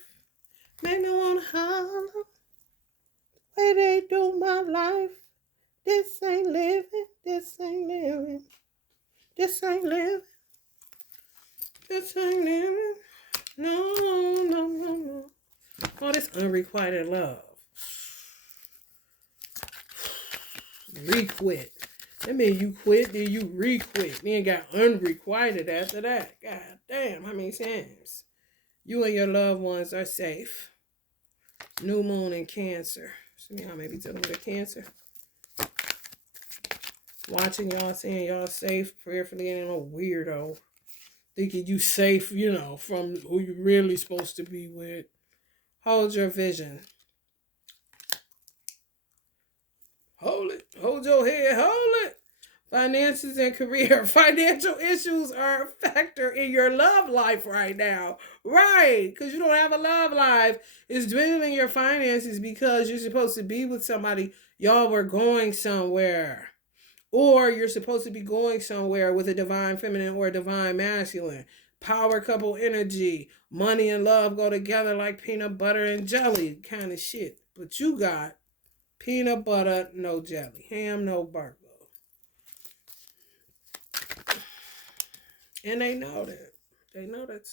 make me wanna holler. Way they do my life, this ain't living, this ain't living, this ain't living, this ain't living. No, no, no, no. Oh, this unrequited love. Requit. That means you quit, then you requit. Then got unrequited after that. God damn, how many times? You and your loved ones are safe. New moon in Cancer. Some of y'all may be dealing with a Cancer. Watching y'all, seeing y'all safe, prayerfully, ain't no weirdo. Thinking you safe, from who you really supposed to be with. Hold your vision. Hold it. Hold your head. Hold it. Finances and career. Financial issues are a factor in your love life right now. Right. Because you don't have a love life. It's dwindling your finances because you're supposed to be with somebody. Y'all were going somewhere. Or you're supposed to be going somewhere with a divine feminine or a divine masculine. Power couple energy. Money and love go together like peanut butter and jelly kind of shit. But you got peanut butter, no jelly. Ham, no burger. And they know that. They know that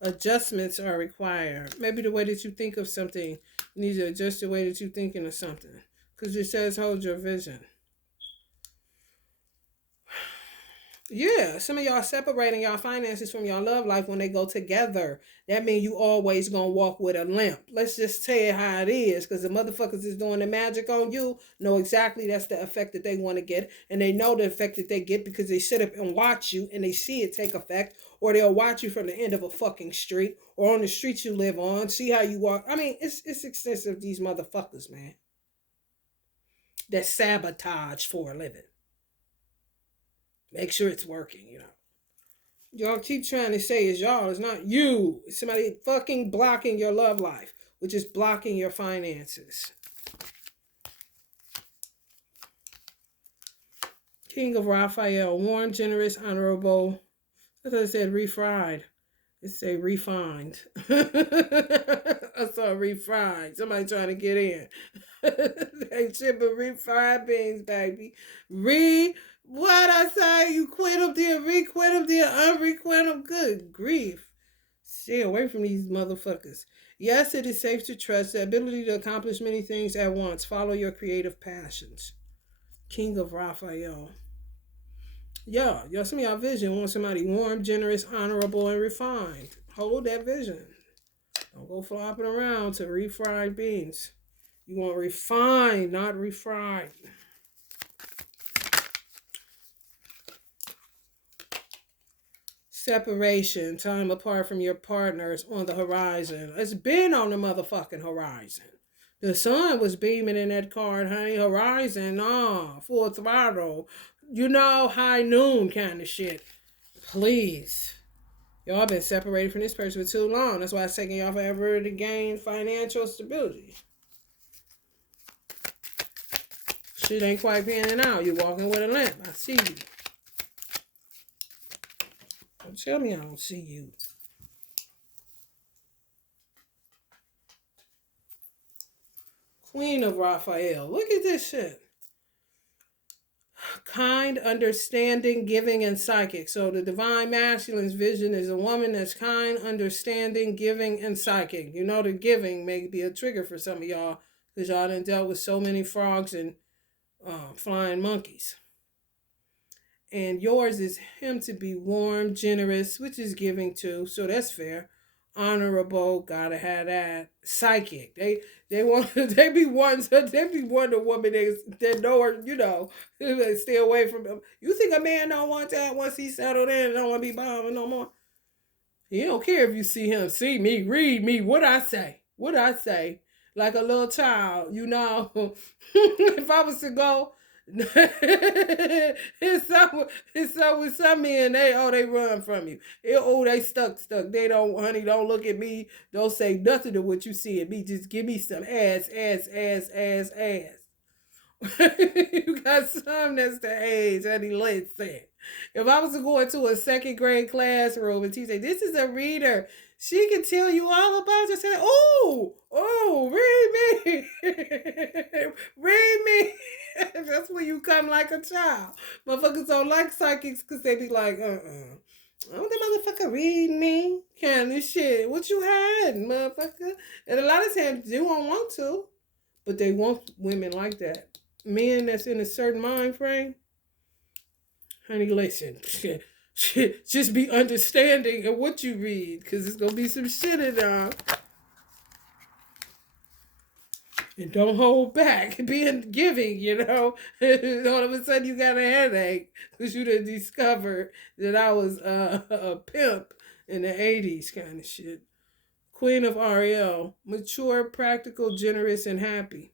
adjustments are required. Maybe the way that you think of something, you need to adjust the way that you're thinking of something. Because it says hold your vision. Yeah, some of y'all separating y'all finances from y'all love life when they go together. That means you always gonna walk with a limp. Let's just tell you how it is, because the motherfuckers is doing the magic on you know exactly that's the effect that they want to get, and they know the effect that they get because they sit up and watch you and they see it take effect, or they'll watch you from the end of a fucking street or on the street you live on, see how you walk. I mean, it's extensive. These motherfuckers, man, that sabotage for a living. Make sure it's working. Y'all keep trying to say it's y'all. It's not you. It's somebody fucking blocking your love life, which is blocking your finances. King of Raphael, warm, generous, honorable. I thought it said refried. It say refined. I saw refried. Somebody trying to get in. They shipping refried beans, baby. What I say? You quit them, then requit them, then unrequit them. Good grief. Stay away from these motherfuckers. Yes, it is safe to trust the ability to accomplish many things at once. Follow your creative passions. King of Raphael. Y'all, some of y'all vision want somebody warm, generous, honorable, and refined. Hold that vision. Don't go flopping around to refried beans. You want refined, not refried. Separation, time apart from your partners on the horizon. It's been on the motherfucking horizon. The sun was beaming in that card, honey. Horizon, full throttle. High noon kind of shit. Please. Y'all been separated from this person for too long. That's why it's taking y'all forever to gain financial stability. Shit ain't quite panning out. You walking with a limp. I see you. Don't tell me I don't see you. Queen of Raphael. Look at this shit. Kind, understanding, giving, and psychic. So the divine masculine's vision is a woman that's kind, understanding, giving, and psychic. The giving may be a trigger for some of y'all because y'all done dealt with so many frogs and flying monkeys. And yours is him to be warm, generous, which is giving too, so that's fair. honorable, gotta have that. Psychic, they want they be Wonder Woman. They know her, they stay away from them. You think a man don't want that once he settled in and don't want to be bombing no more? He don't care if you see him, see me, read me. What I say? What I say? Like a little child, if I was to go, it's some with some men, they run from you. They stuck. They don't, honey, don't look at me. Don't say nothing to what you see in me. Just give me some ass. You got some that's the age, honey. Listen. If I was to go into a second grade classroom and teach, this is a reader, she can tell you all about it. Say, read me, read me. That's when you come like a child. Motherfuckers don't like psychics because they be like, I don't the motherfucker read me, kind of shit. What you had, motherfucker? And a lot of times they won't want to, but they want women like that. Men that's in a certain mind frame, honey, listen, just be understanding of what you read, because it's going to be some shit in there. And don't hold back. Being giving, all of a sudden you got a headache because you done discovered that I was a pimp in the 80s kind of shit. Queen of Ariel, mature, practical, generous, and happy.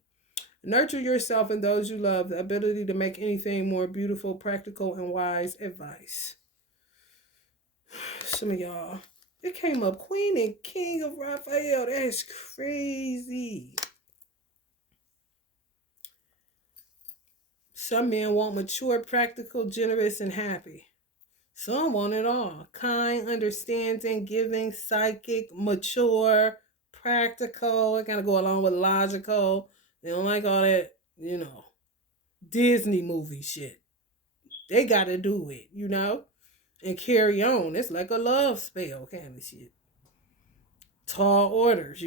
Nurture yourself and those you love, the ability to make anything more beautiful, practical, and wise advice. Some of y'all, it came up Queen and King of Raphael. That is crazy. Some men want mature, practical, generous, and happy. Some want it all. Kind, understanding, giving, psychic, mature, practical. It gotta go along with logical. They don't like all that, Disney movie shit. They gotta do it, and carry on. It's like a love spell kind of shit. Tall orders,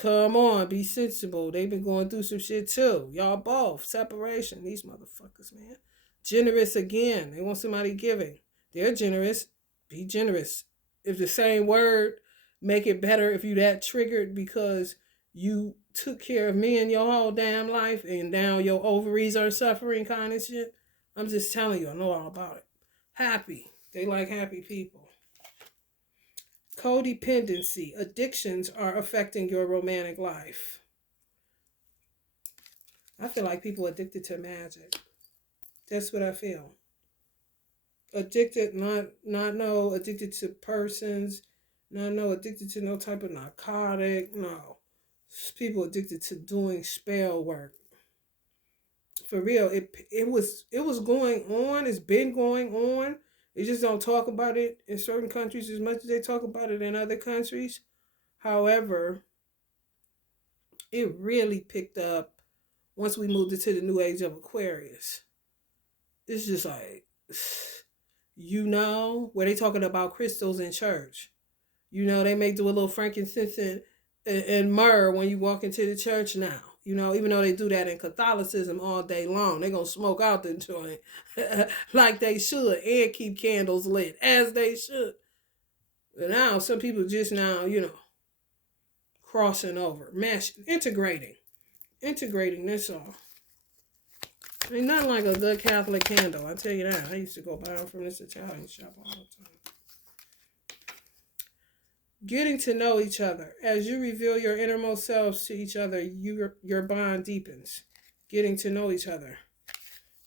Come on, be sensible. They've been going through some shit too. Y'all both. Separation. These motherfuckers, man. Generous again. They want somebody giving. They're generous. Be generous. If the same word, make it better if you that triggered because you took care of men your whole damn life and now your ovaries are suffering kind of shit. I'm just telling you, I know all about it. Happy. They like happy people. Codependency. Addictions are affecting your romantic life. I feel like people addicted to magic. That's what I feel. Addicted, addicted to persons, addicted to no type of narcotic, no. People addicted to doing spell work. For real, it was going on. It's been going on. They just don't talk about it in certain countries as much as they talk about it in other countries. However, it really picked up once we moved into the new age of Aquarius. It's just like, where they talking about crystals in church. They make do a little frankincense and myrrh when you walk into the church now. Even though they do that in Catholicism all day long, they're going to smoke out the joint like they should and keep candles lit as they should. But now, some people just now, crossing over, integrating, that's all. Ain't nothing like a good Catholic candle, I tell you that. I used to go buy them from this Italian shop all the time. Getting to know each other. As you reveal your innermost selves to each other, your bond deepens. Getting to know each other.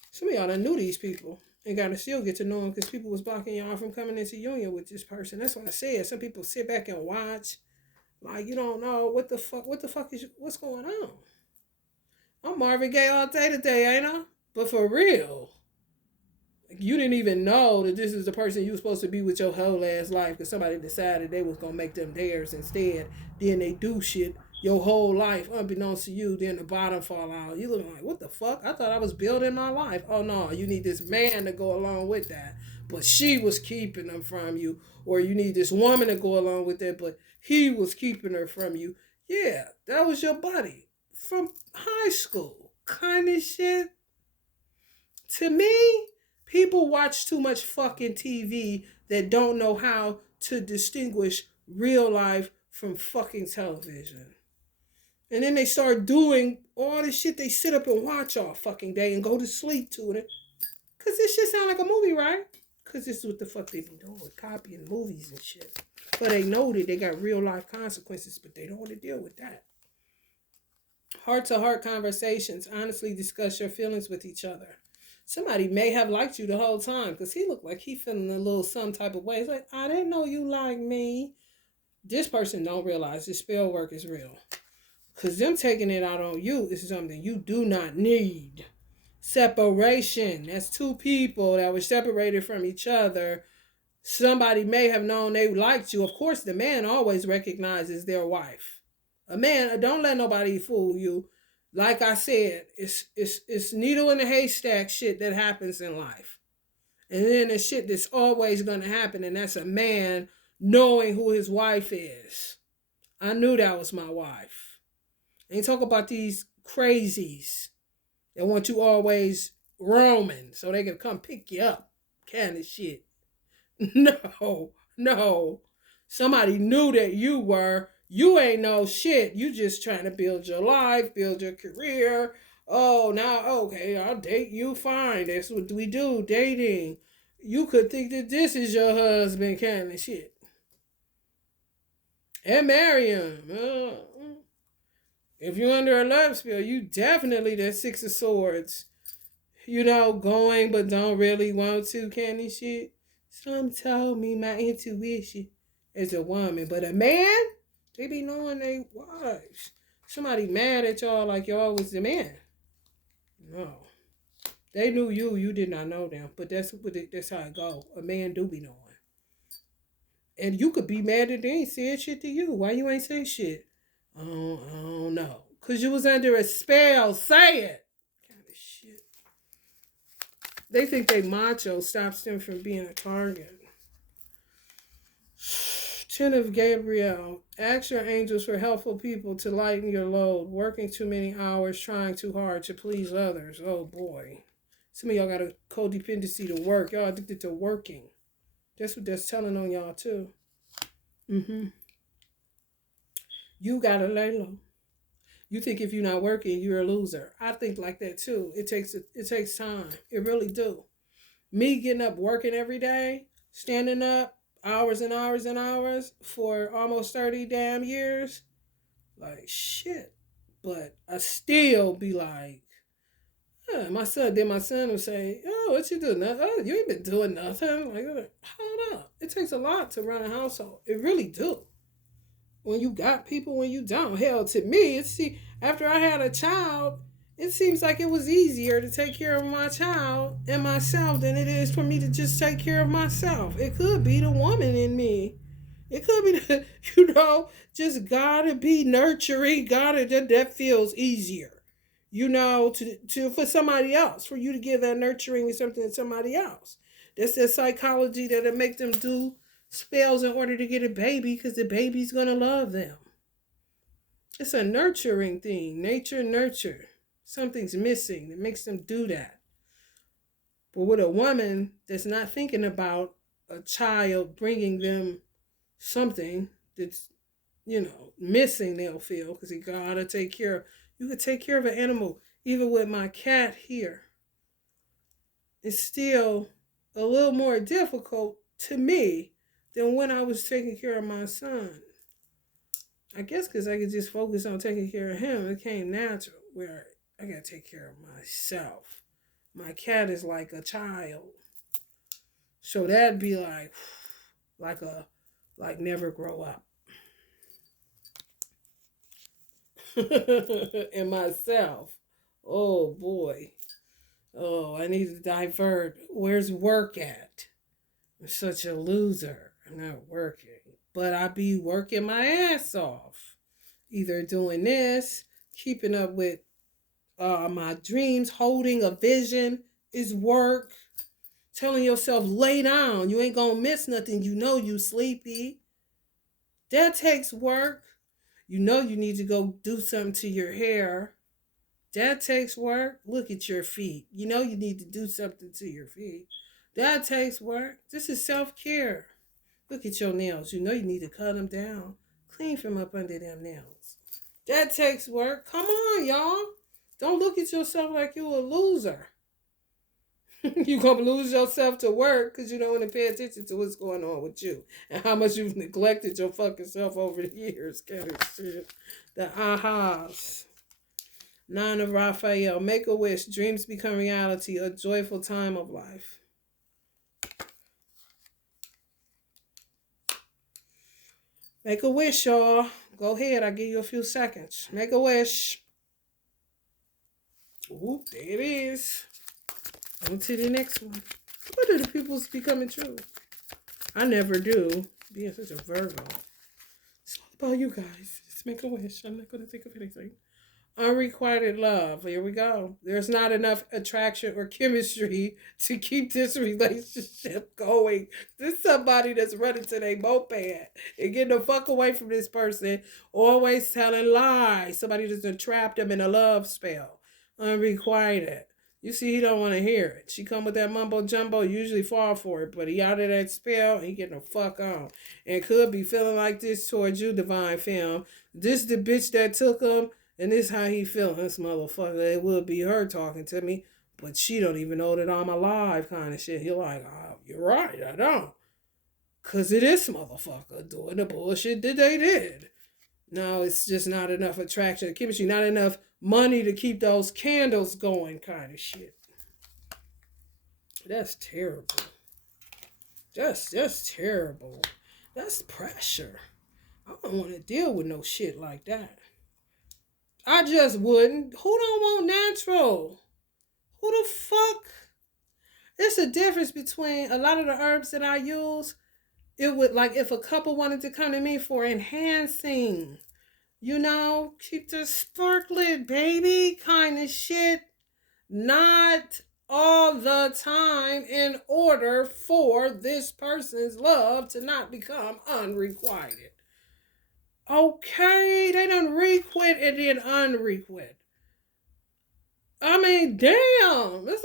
Some of y'all done knew these people and got to still get to know them because people was blocking y'all from coming into union with this person. That's what I said. Some people sit back and watch. Like, you don't know what's going on. I'm Marvin Gaye all day today, ain't I? But for real. You didn't even know that this is the person you were supposed to be with your whole ass life because somebody decided they was going to make them theirs instead. Then they do shit your whole life, unbeknownst to you, then the bottom fall out. You looking like, what the fuck? I thought I was building my life. Oh, no, you need this man to go along with that. But she was keeping them from you. Or you need this woman to go along with that, but he was keeping her from you. Yeah, that was your buddy from high school. Kind of shit. To me, people watch too much fucking TV that don't know how to distinguish real life from fucking television. And then they start doing all the shit they sit up and watch all fucking day and go to sleep to it. Cause this shit sound like a movie, right? Cause this is what the fuck they be doing, copying movies and shit. But they know that they got real life consequences, but they don't want to deal with that. Heart to heart conversations. Honestly discuss your feelings with each other. Somebody may have liked you the whole time because he looked like he feeling a little some type of way. It's like, I didn't know you like me. This person don't realize this spell work is real. Because them taking it out on you is something you do not need. Separation. That's two people that were separated from each other. Somebody may have known they liked you. Of course, the man always recognizes their wife. A man, don't let nobody fool you. Like I said, it's needle in the haystack shit that happens in life. And then the shit that's always gonna happen, and that's a man knowing who his wife is. I knew that was my wife. And you talk about these crazies that want you always roaming so they can come pick you up, kind of shit. No, no. Somebody knew that you were. You ain't no shit. You just trying to build your life, build your career. Oh, now, okay, I'll date you. Fine. That's what we do, dating. You could think that this is your husband, kind of shit. And marry him. If you're under a love spell, you definitely that Six of Swords. Going but don't really want to, kind of shit. Some told me my intuition as a woman, but a man, they be knowing they wives. Somebody mad at y'all like y'all was the man. No, they knew you. You did not know them, but that's how it go. A man do be knowing, and you could be mad that they ain't said shit to you. Why you ain't say shit? I don't know, cause you was under a spell. Say it. Kind of shit. They think they macho stops them from being a target. Ten of Gabriel. Ask your angels for helpful people to lighten your load. Working too many hours, trying too hard to please others. Oh boy. Some of y'all got a codependency to work. Y'all addicted to working. That's what that's telling on y'all too. You gotta lay low. You think if you're not working, you're a loser. I think like that too. It takes time. It really do. Me getting up working every day, standing up hours and hours and hours for almost 30 damn years, like shit. But I still be like, my son would say, oh, what you doing? Oh, you ain't been doing nothing. Like, hold up. It takes a lot to run a household. It really do. When you got people, when you don't. Hell, to me, after I had a child, it seems like it was easier to take care of my child and myself than it is for me to just take care of myself. It could be the woman in me. It could be the, just gotta be nurturing. That feels easier. To for somebody else, for you to give that nurturing or something to somebody else. That's the psychology that'll make them do spells in order to get a baby because the baby's gonna love them. It's a nurturing thing. Nature nurture. Something's missing that makes them do that. But with a woman that's not thinking about a child bringing them something that's, missing, they'll feel because you gotta take care of. You could take care of an animal. Even with my cat here, it's still a little more difficult to me than when I was taking care of my son. I guess because I could just focus on taking care of him, it came natural where I gotta take care of myself. My cat is like a child. So that'd be like never grow up. And myself. Oh boy. Oh, I need to divert. Where's work at? I'm such a loser. I'm not working. But I be working my ass off. Either doing this, keeping up with my dreams, holding a vision is work. Telling yourself, lay down. You ain't gonna miss nothing. You know you sleepy. That takes work. You know you need to go do something to your hair. That takes work. Look at your feet. You know you need to do something to your feet. That takes work. This is self-care. Look at your nails. You know you need to cut them down. Clean from up under them nails. That takes work. Come on, y'all. Don't look at yourself like you a loser. You gonna lose yourself to work because you don't want to pay attention to what's going on with you and how much you've neglected your fucking self over the years. Kind of shit. The ahas. Nine of Raphael. Make a wish. Dreams become reality. A joyful time of life. Make a wish, y'all. Go ahead. I'll give you a few seconds. Make a wish. Whoop, there it is. On to the next one. What do the people's becoming true? I never do. Being such a Virgo. It's all about you guys. Just make a wish. I'm not going to think of anything. Unrequited love. Here we go. There's not enough attraction or chemistry to keep this relationship going. This is somebody that's running to their moped and getting the fuck away from this person. Always telling lies. Somebody just trapped them in a love spell. Unrequited. You see, he don't want to hear it. She come with that mumbo jumbo, usually fall for it, but he out of that spell, he getting the fuck on. And could be feeling like this towards you, Divine Femme. This the bitch that took him, and this how he feeling. This motherfucker, it will be her talking to me, but she don't even know that I'm alive kind of shit. He like, oh, you're right, I don't. Because it is motherfucker doing the bullshit that they did. No, it's just not enough attraction or chemistry, not enough money to keep those candles going kind of shit. That's terrible. Just terrible. That's pressure. I don't want to deal with no shit like that. I just wouldn't. Who don't want natural? Who the fuck? It's a difference between a lot of the herbs that I use. It would, like, if a couple wanted to come to me for enhancing, you know, keep the sparkling baby kind of shit. Not all the time in order for this person's love to not become unrequited. Okay, they done requit and then unrequit. I mean, damn. That's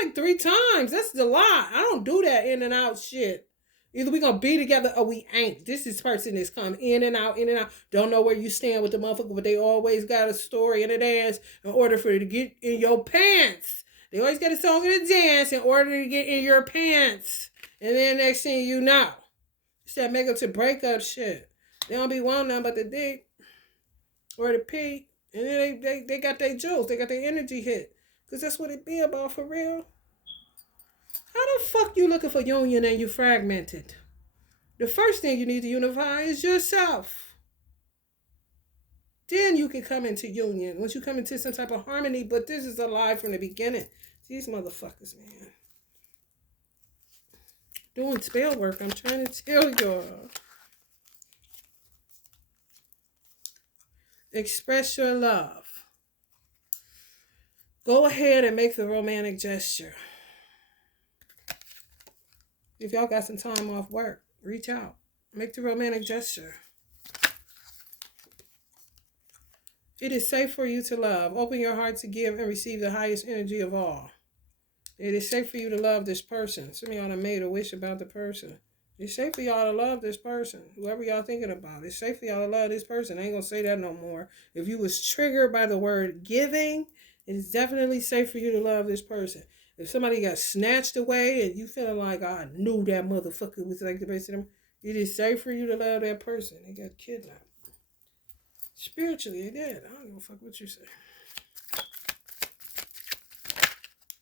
like 3 times. That's a lot. I don't do that in and out shit. Either we gonna be together or we ain't. This person is come in and out, in and out. Don't know where you stand with the motherfucker, but they always got a story and a dance in order for you to get in your pants. They always got a song and a dance in order to get in your pants. And then next thing you know, it's that make up to break up shit. They don't be wanting nothing but the dick or the pee. And then they got their juice. They got their energy hit. Because that's what it be about for real. How the fuck you looking for union and you fragmented? The first thing you need to unify is yourself. Then you can come into union. Once you come into some type of harmony, but this is a lie from the beginning. These motherfuckers, man. Doing spell work, I'm trying to tell y'all. Express your love. Go ahead and make the romantic gesture. If y'all got some time off work, reach out. Make the romantic gesture. It is safe for you to love. Open your heart to give and receive the highest energy of all. It is safe for you to love this person. Some of y'all done made a wish about the person. It's safe for y'all to love this person. Whoever y'all thinking about. It's safe for y'all to love this person. I ain't going to say that no more. If you was triggered by the word giving, it is definitely safe for you to love this person. If somebody got snatched away and you feeling like, oh, I knew that motherfucker was like the best of them, it is safe for you to love that person. They got kidnapped. Spiritually, they did. I don't give a fuck what you say.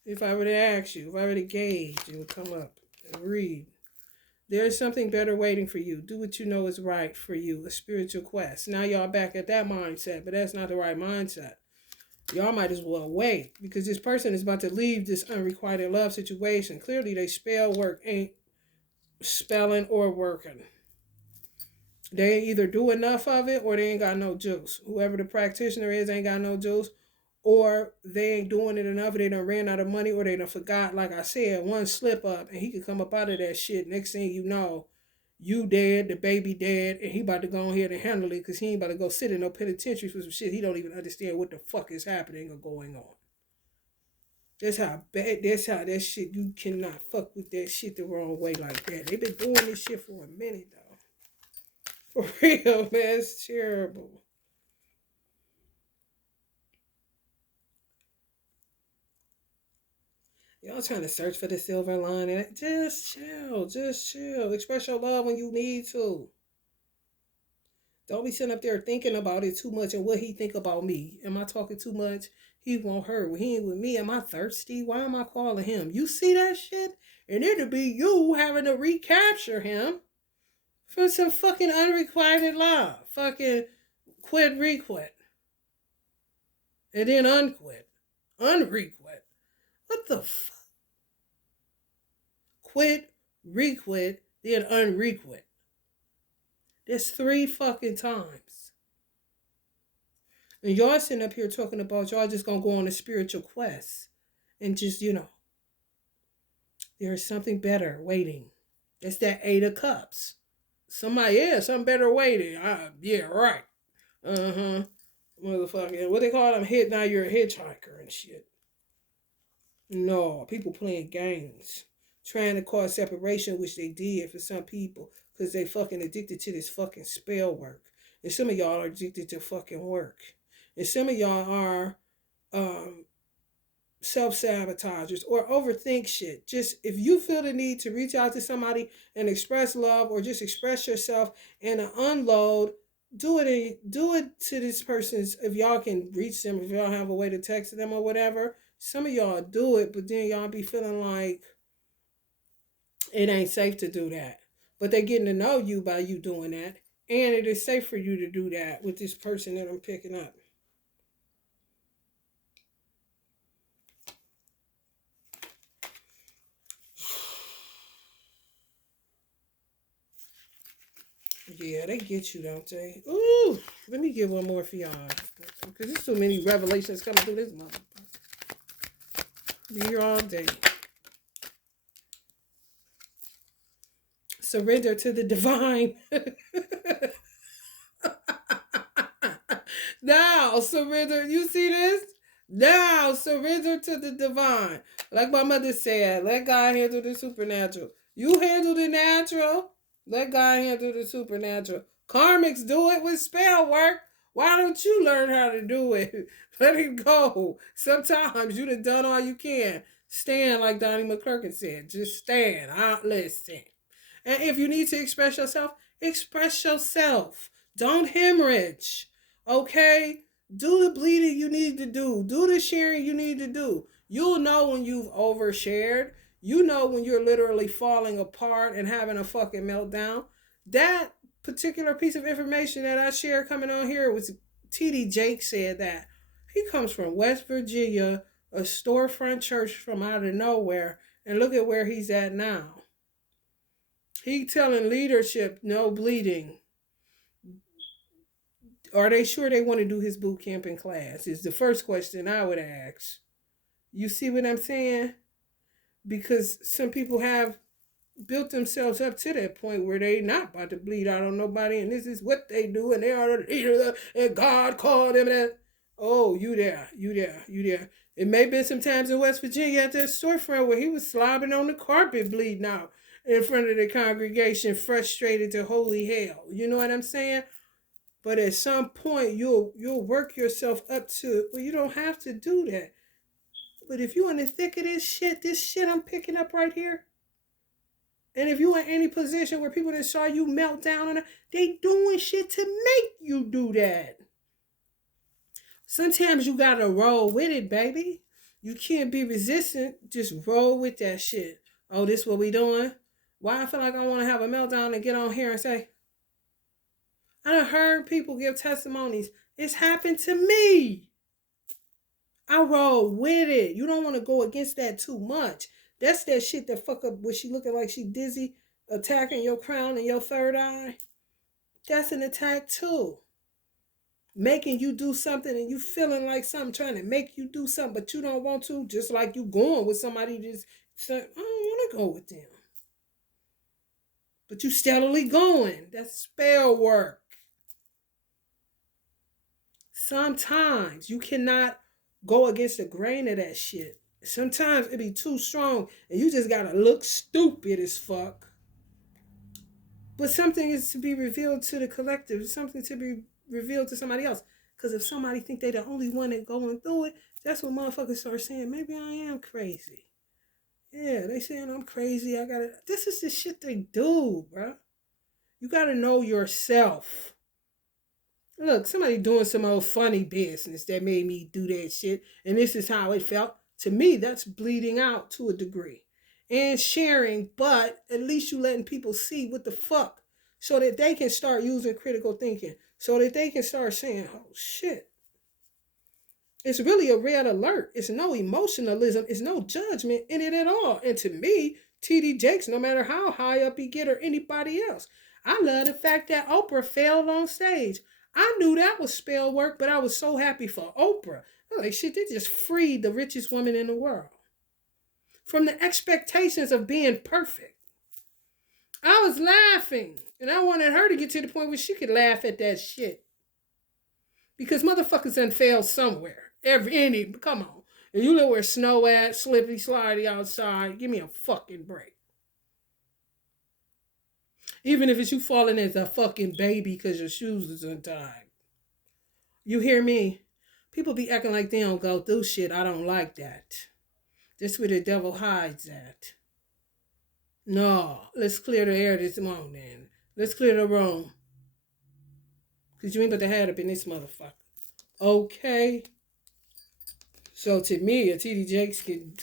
If I were to ask you, if I were to gauge, it would come up and read. There is something better waiting for you. Do what you know is right for you. A spiritual quest. Now y'all back at that mindset, but that's not the right mindset. Y'all might as well wait because this person is about to leave this unrequited love situation. Clearly, they spell work ain't spelling or working. They either do enough of it or they ain't got no juice. Whoever the practitioner is ain't got no juice, or they ain't doing it enough. They done ran out of money, or they done forgot. Like I said, one slip up and he could come up out of that shit. Next thing you know, you dead, the baby dead, and he about to go ahead and handle it because he ain't about to go sit in no penitentiary for some shit he don't even understand what the fuck is happening or going on. That's how bad. That's how that shit. You cannot fuck with that shit the wrong way like that. They've been doing this shit for a minute though. For real, man. It's terrible. Y'all trying to search for the silver lining. Just chill. Just chill. Express your love when you need to. Don't be sitting up there thinking about it too much and what he think about me. Am I talking too much? He won't hurt. When he ain't with me, am I thirsty? Why am I calling him? You see that shit? And it'll be you having to recapture him for some fucking unrequited love. Fucking quit, requit. And then unquit. Unrequit. What the fuck? Quit, requit, then unrequit. That's 3 fucking times. And y'all sitting up here talking about y'all just gonna go on a spiritual quest. And just, there's something better waiting. It's that 8 of Cups. Somebody, yeah, something better waiting. Yeah, right. Uh-huh. Motherfucking, what they call them? Now you're a hitchhiker and shit. No, people playing games. Trying to cause separation, which they did for some people. Because they fucking addicted to this fucking spell work. And some of y'all are addicted to fucking work. And some of y'all are self-sabotagers or overthink shit. Just if you feel the need to reach out to somebody and express love or just express yourself and unload, do it to this person's, if y'all can reach them, if y'all have a way to text them or whatever. Some of y'all do it, but then y'all be feeling like it ain't safe to do that. But they getting to know you by you doing that. And it is safe for you to do that with this person that I'm picking up. Yeah, they get you, don't they? Ooh, let me get one more for y'all. Because there's so many revelations coming through this month. Be here all day. Surrender to the divine. Now, surrender. You see this? Now, surrender to the divine. Like my mother said, let God handle the supernatural. You handle the natural. Let God handle the supernatural. Karmics do it with spell work. Why don't you learn how to do it? Let it go. Sometimes you done all you can. Stand, like Donnie McClurkin said. Just stand. Listen. And if you need to express yourself, express yourself. Don't hemorrhage. Okay? Do the bleeding you need to do. Do the sharing you need to do. You'll know when you've overshared. You know when you're literally falling apart and having a fucking meltdown. That particular piece of information that I shared coming on here was T.D. Jake said that. He comes from West Virginia, a storefront church from out of nowhere, and look at where he's at now. He telling leadership no bleeding. Are they sure they want to do his boot camp in class? Is the first question I would ask. You see what I'm saying? Because some people have built themselves up to that point where they not about to bleed out on nobody, and this is what they do, and they are the leader, and God called them that. Oh, you there. It may have been sometimes in West Virginia at that storefront where he was slobbing on the carpet bleeding out in front of the congregation, frustrated to holy hell. You know what I'm saying? But at some point, you'll work yourself up to, well, you don't have to do that. But if you in the thick of this shit I'm picking up right here, and if you in any position where people that saw you melt down, and they doing shit to make you do that. Sometimes you gotta roll with it, baby. You can't be resistant. Just roll with that shit. Oh, this what we doing? Why I feel like I want to have a meltdown and get on here and say, I done heard people give testimonies. It's happened to me. I roll with it. You don't want to go against that too much. That's that shit that fuck up when she looking like she dizzy, attacking your crown and your third eye. That's an attack too. Making you do something and you feeling like something trying to make you do something, but you don't want to. Just like you going with somebody just saying, I don't want to go with them. But you steadily going. That's spell work. Sometimes you cannot go against the grain of that shit. Sometimes it be too strong and you just gotta look stupid as fuck. But something is to be revealed to the collective, something to be revealed to somebody else. Because if somebody think they the only one that going through it, that's when motherfuckers start saying, maybe I am crazy. Yeah, they saying I'm crazy. I gotta. This is the shit they do, bro. You gotta know yourself. Look, somebody doing some old funny business that made me do that shit, and this is how it felt. To me, that's bleeding out to a degree. And sharing, but at least you letting people see what the fuck. So that they can start using critical thinking. So that they can start saying, oh shit. It's really a red alert. It's no emotionalism. It's no judgment in it at all. And to me, TD Jakes, no matter how high up he get or anybody else, I love the fact that Oprah failed on stage. I knew that was spell work, but I was so happy for Oprah. I was like, shit, they just freed the richest woman in the world from the expectations of being perfect. I was laughing, and I wanted her to get to the point where she could laugh at that shit. Because motherfuckers done failed somewhere. Come on. And you know where snow at, slippy, slidey outside. Give me a fucking break. Even if it's you falling as a fucking baby because your shoes is untied. You hear me? People be acting like they don't go through shit. I don't like that. That's where the devil hides at. No, let's clear the air this morning. Let's clear the room. Because you ain't about to have up in this motherfucker. Okay? So to me, a TD Jakes can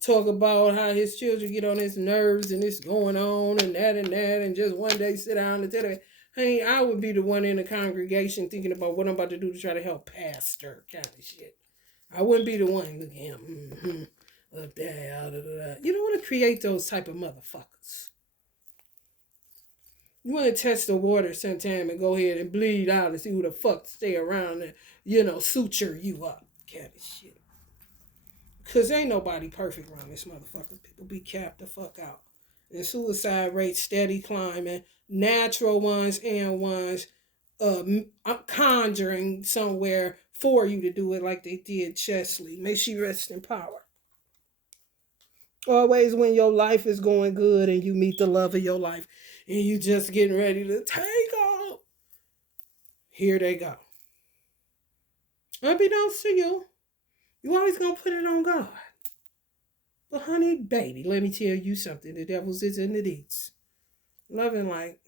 talk about how his children get on his nerves and this going on and that and just one day sit down and tell them, hey, I would be the one in the congregation thinking about what I'm about to do to try to help pastor kind of shit. I wouldn't be the one. Look at him. Up there. You don't want to create those type of motherfuckers. You want to test the water sometime and go ahead and bleed out and see who the fuck stay around and, suture you up. Kind of shit. Because ain't nobody perfect around this motherfucker. People be capped the fuck out. And suicide rates steady climbing. Natural ones and ones conjuring somewhere for you to do it like they did Chesley. May she rest in power. Always when your life is going good and you meet the love of your life and you just getting ready to take off. Here they go. Unbeknownst to you, you always gonna put it on God. But honey, baby, let me tell you something. The devil's is in the deeds. Love and light.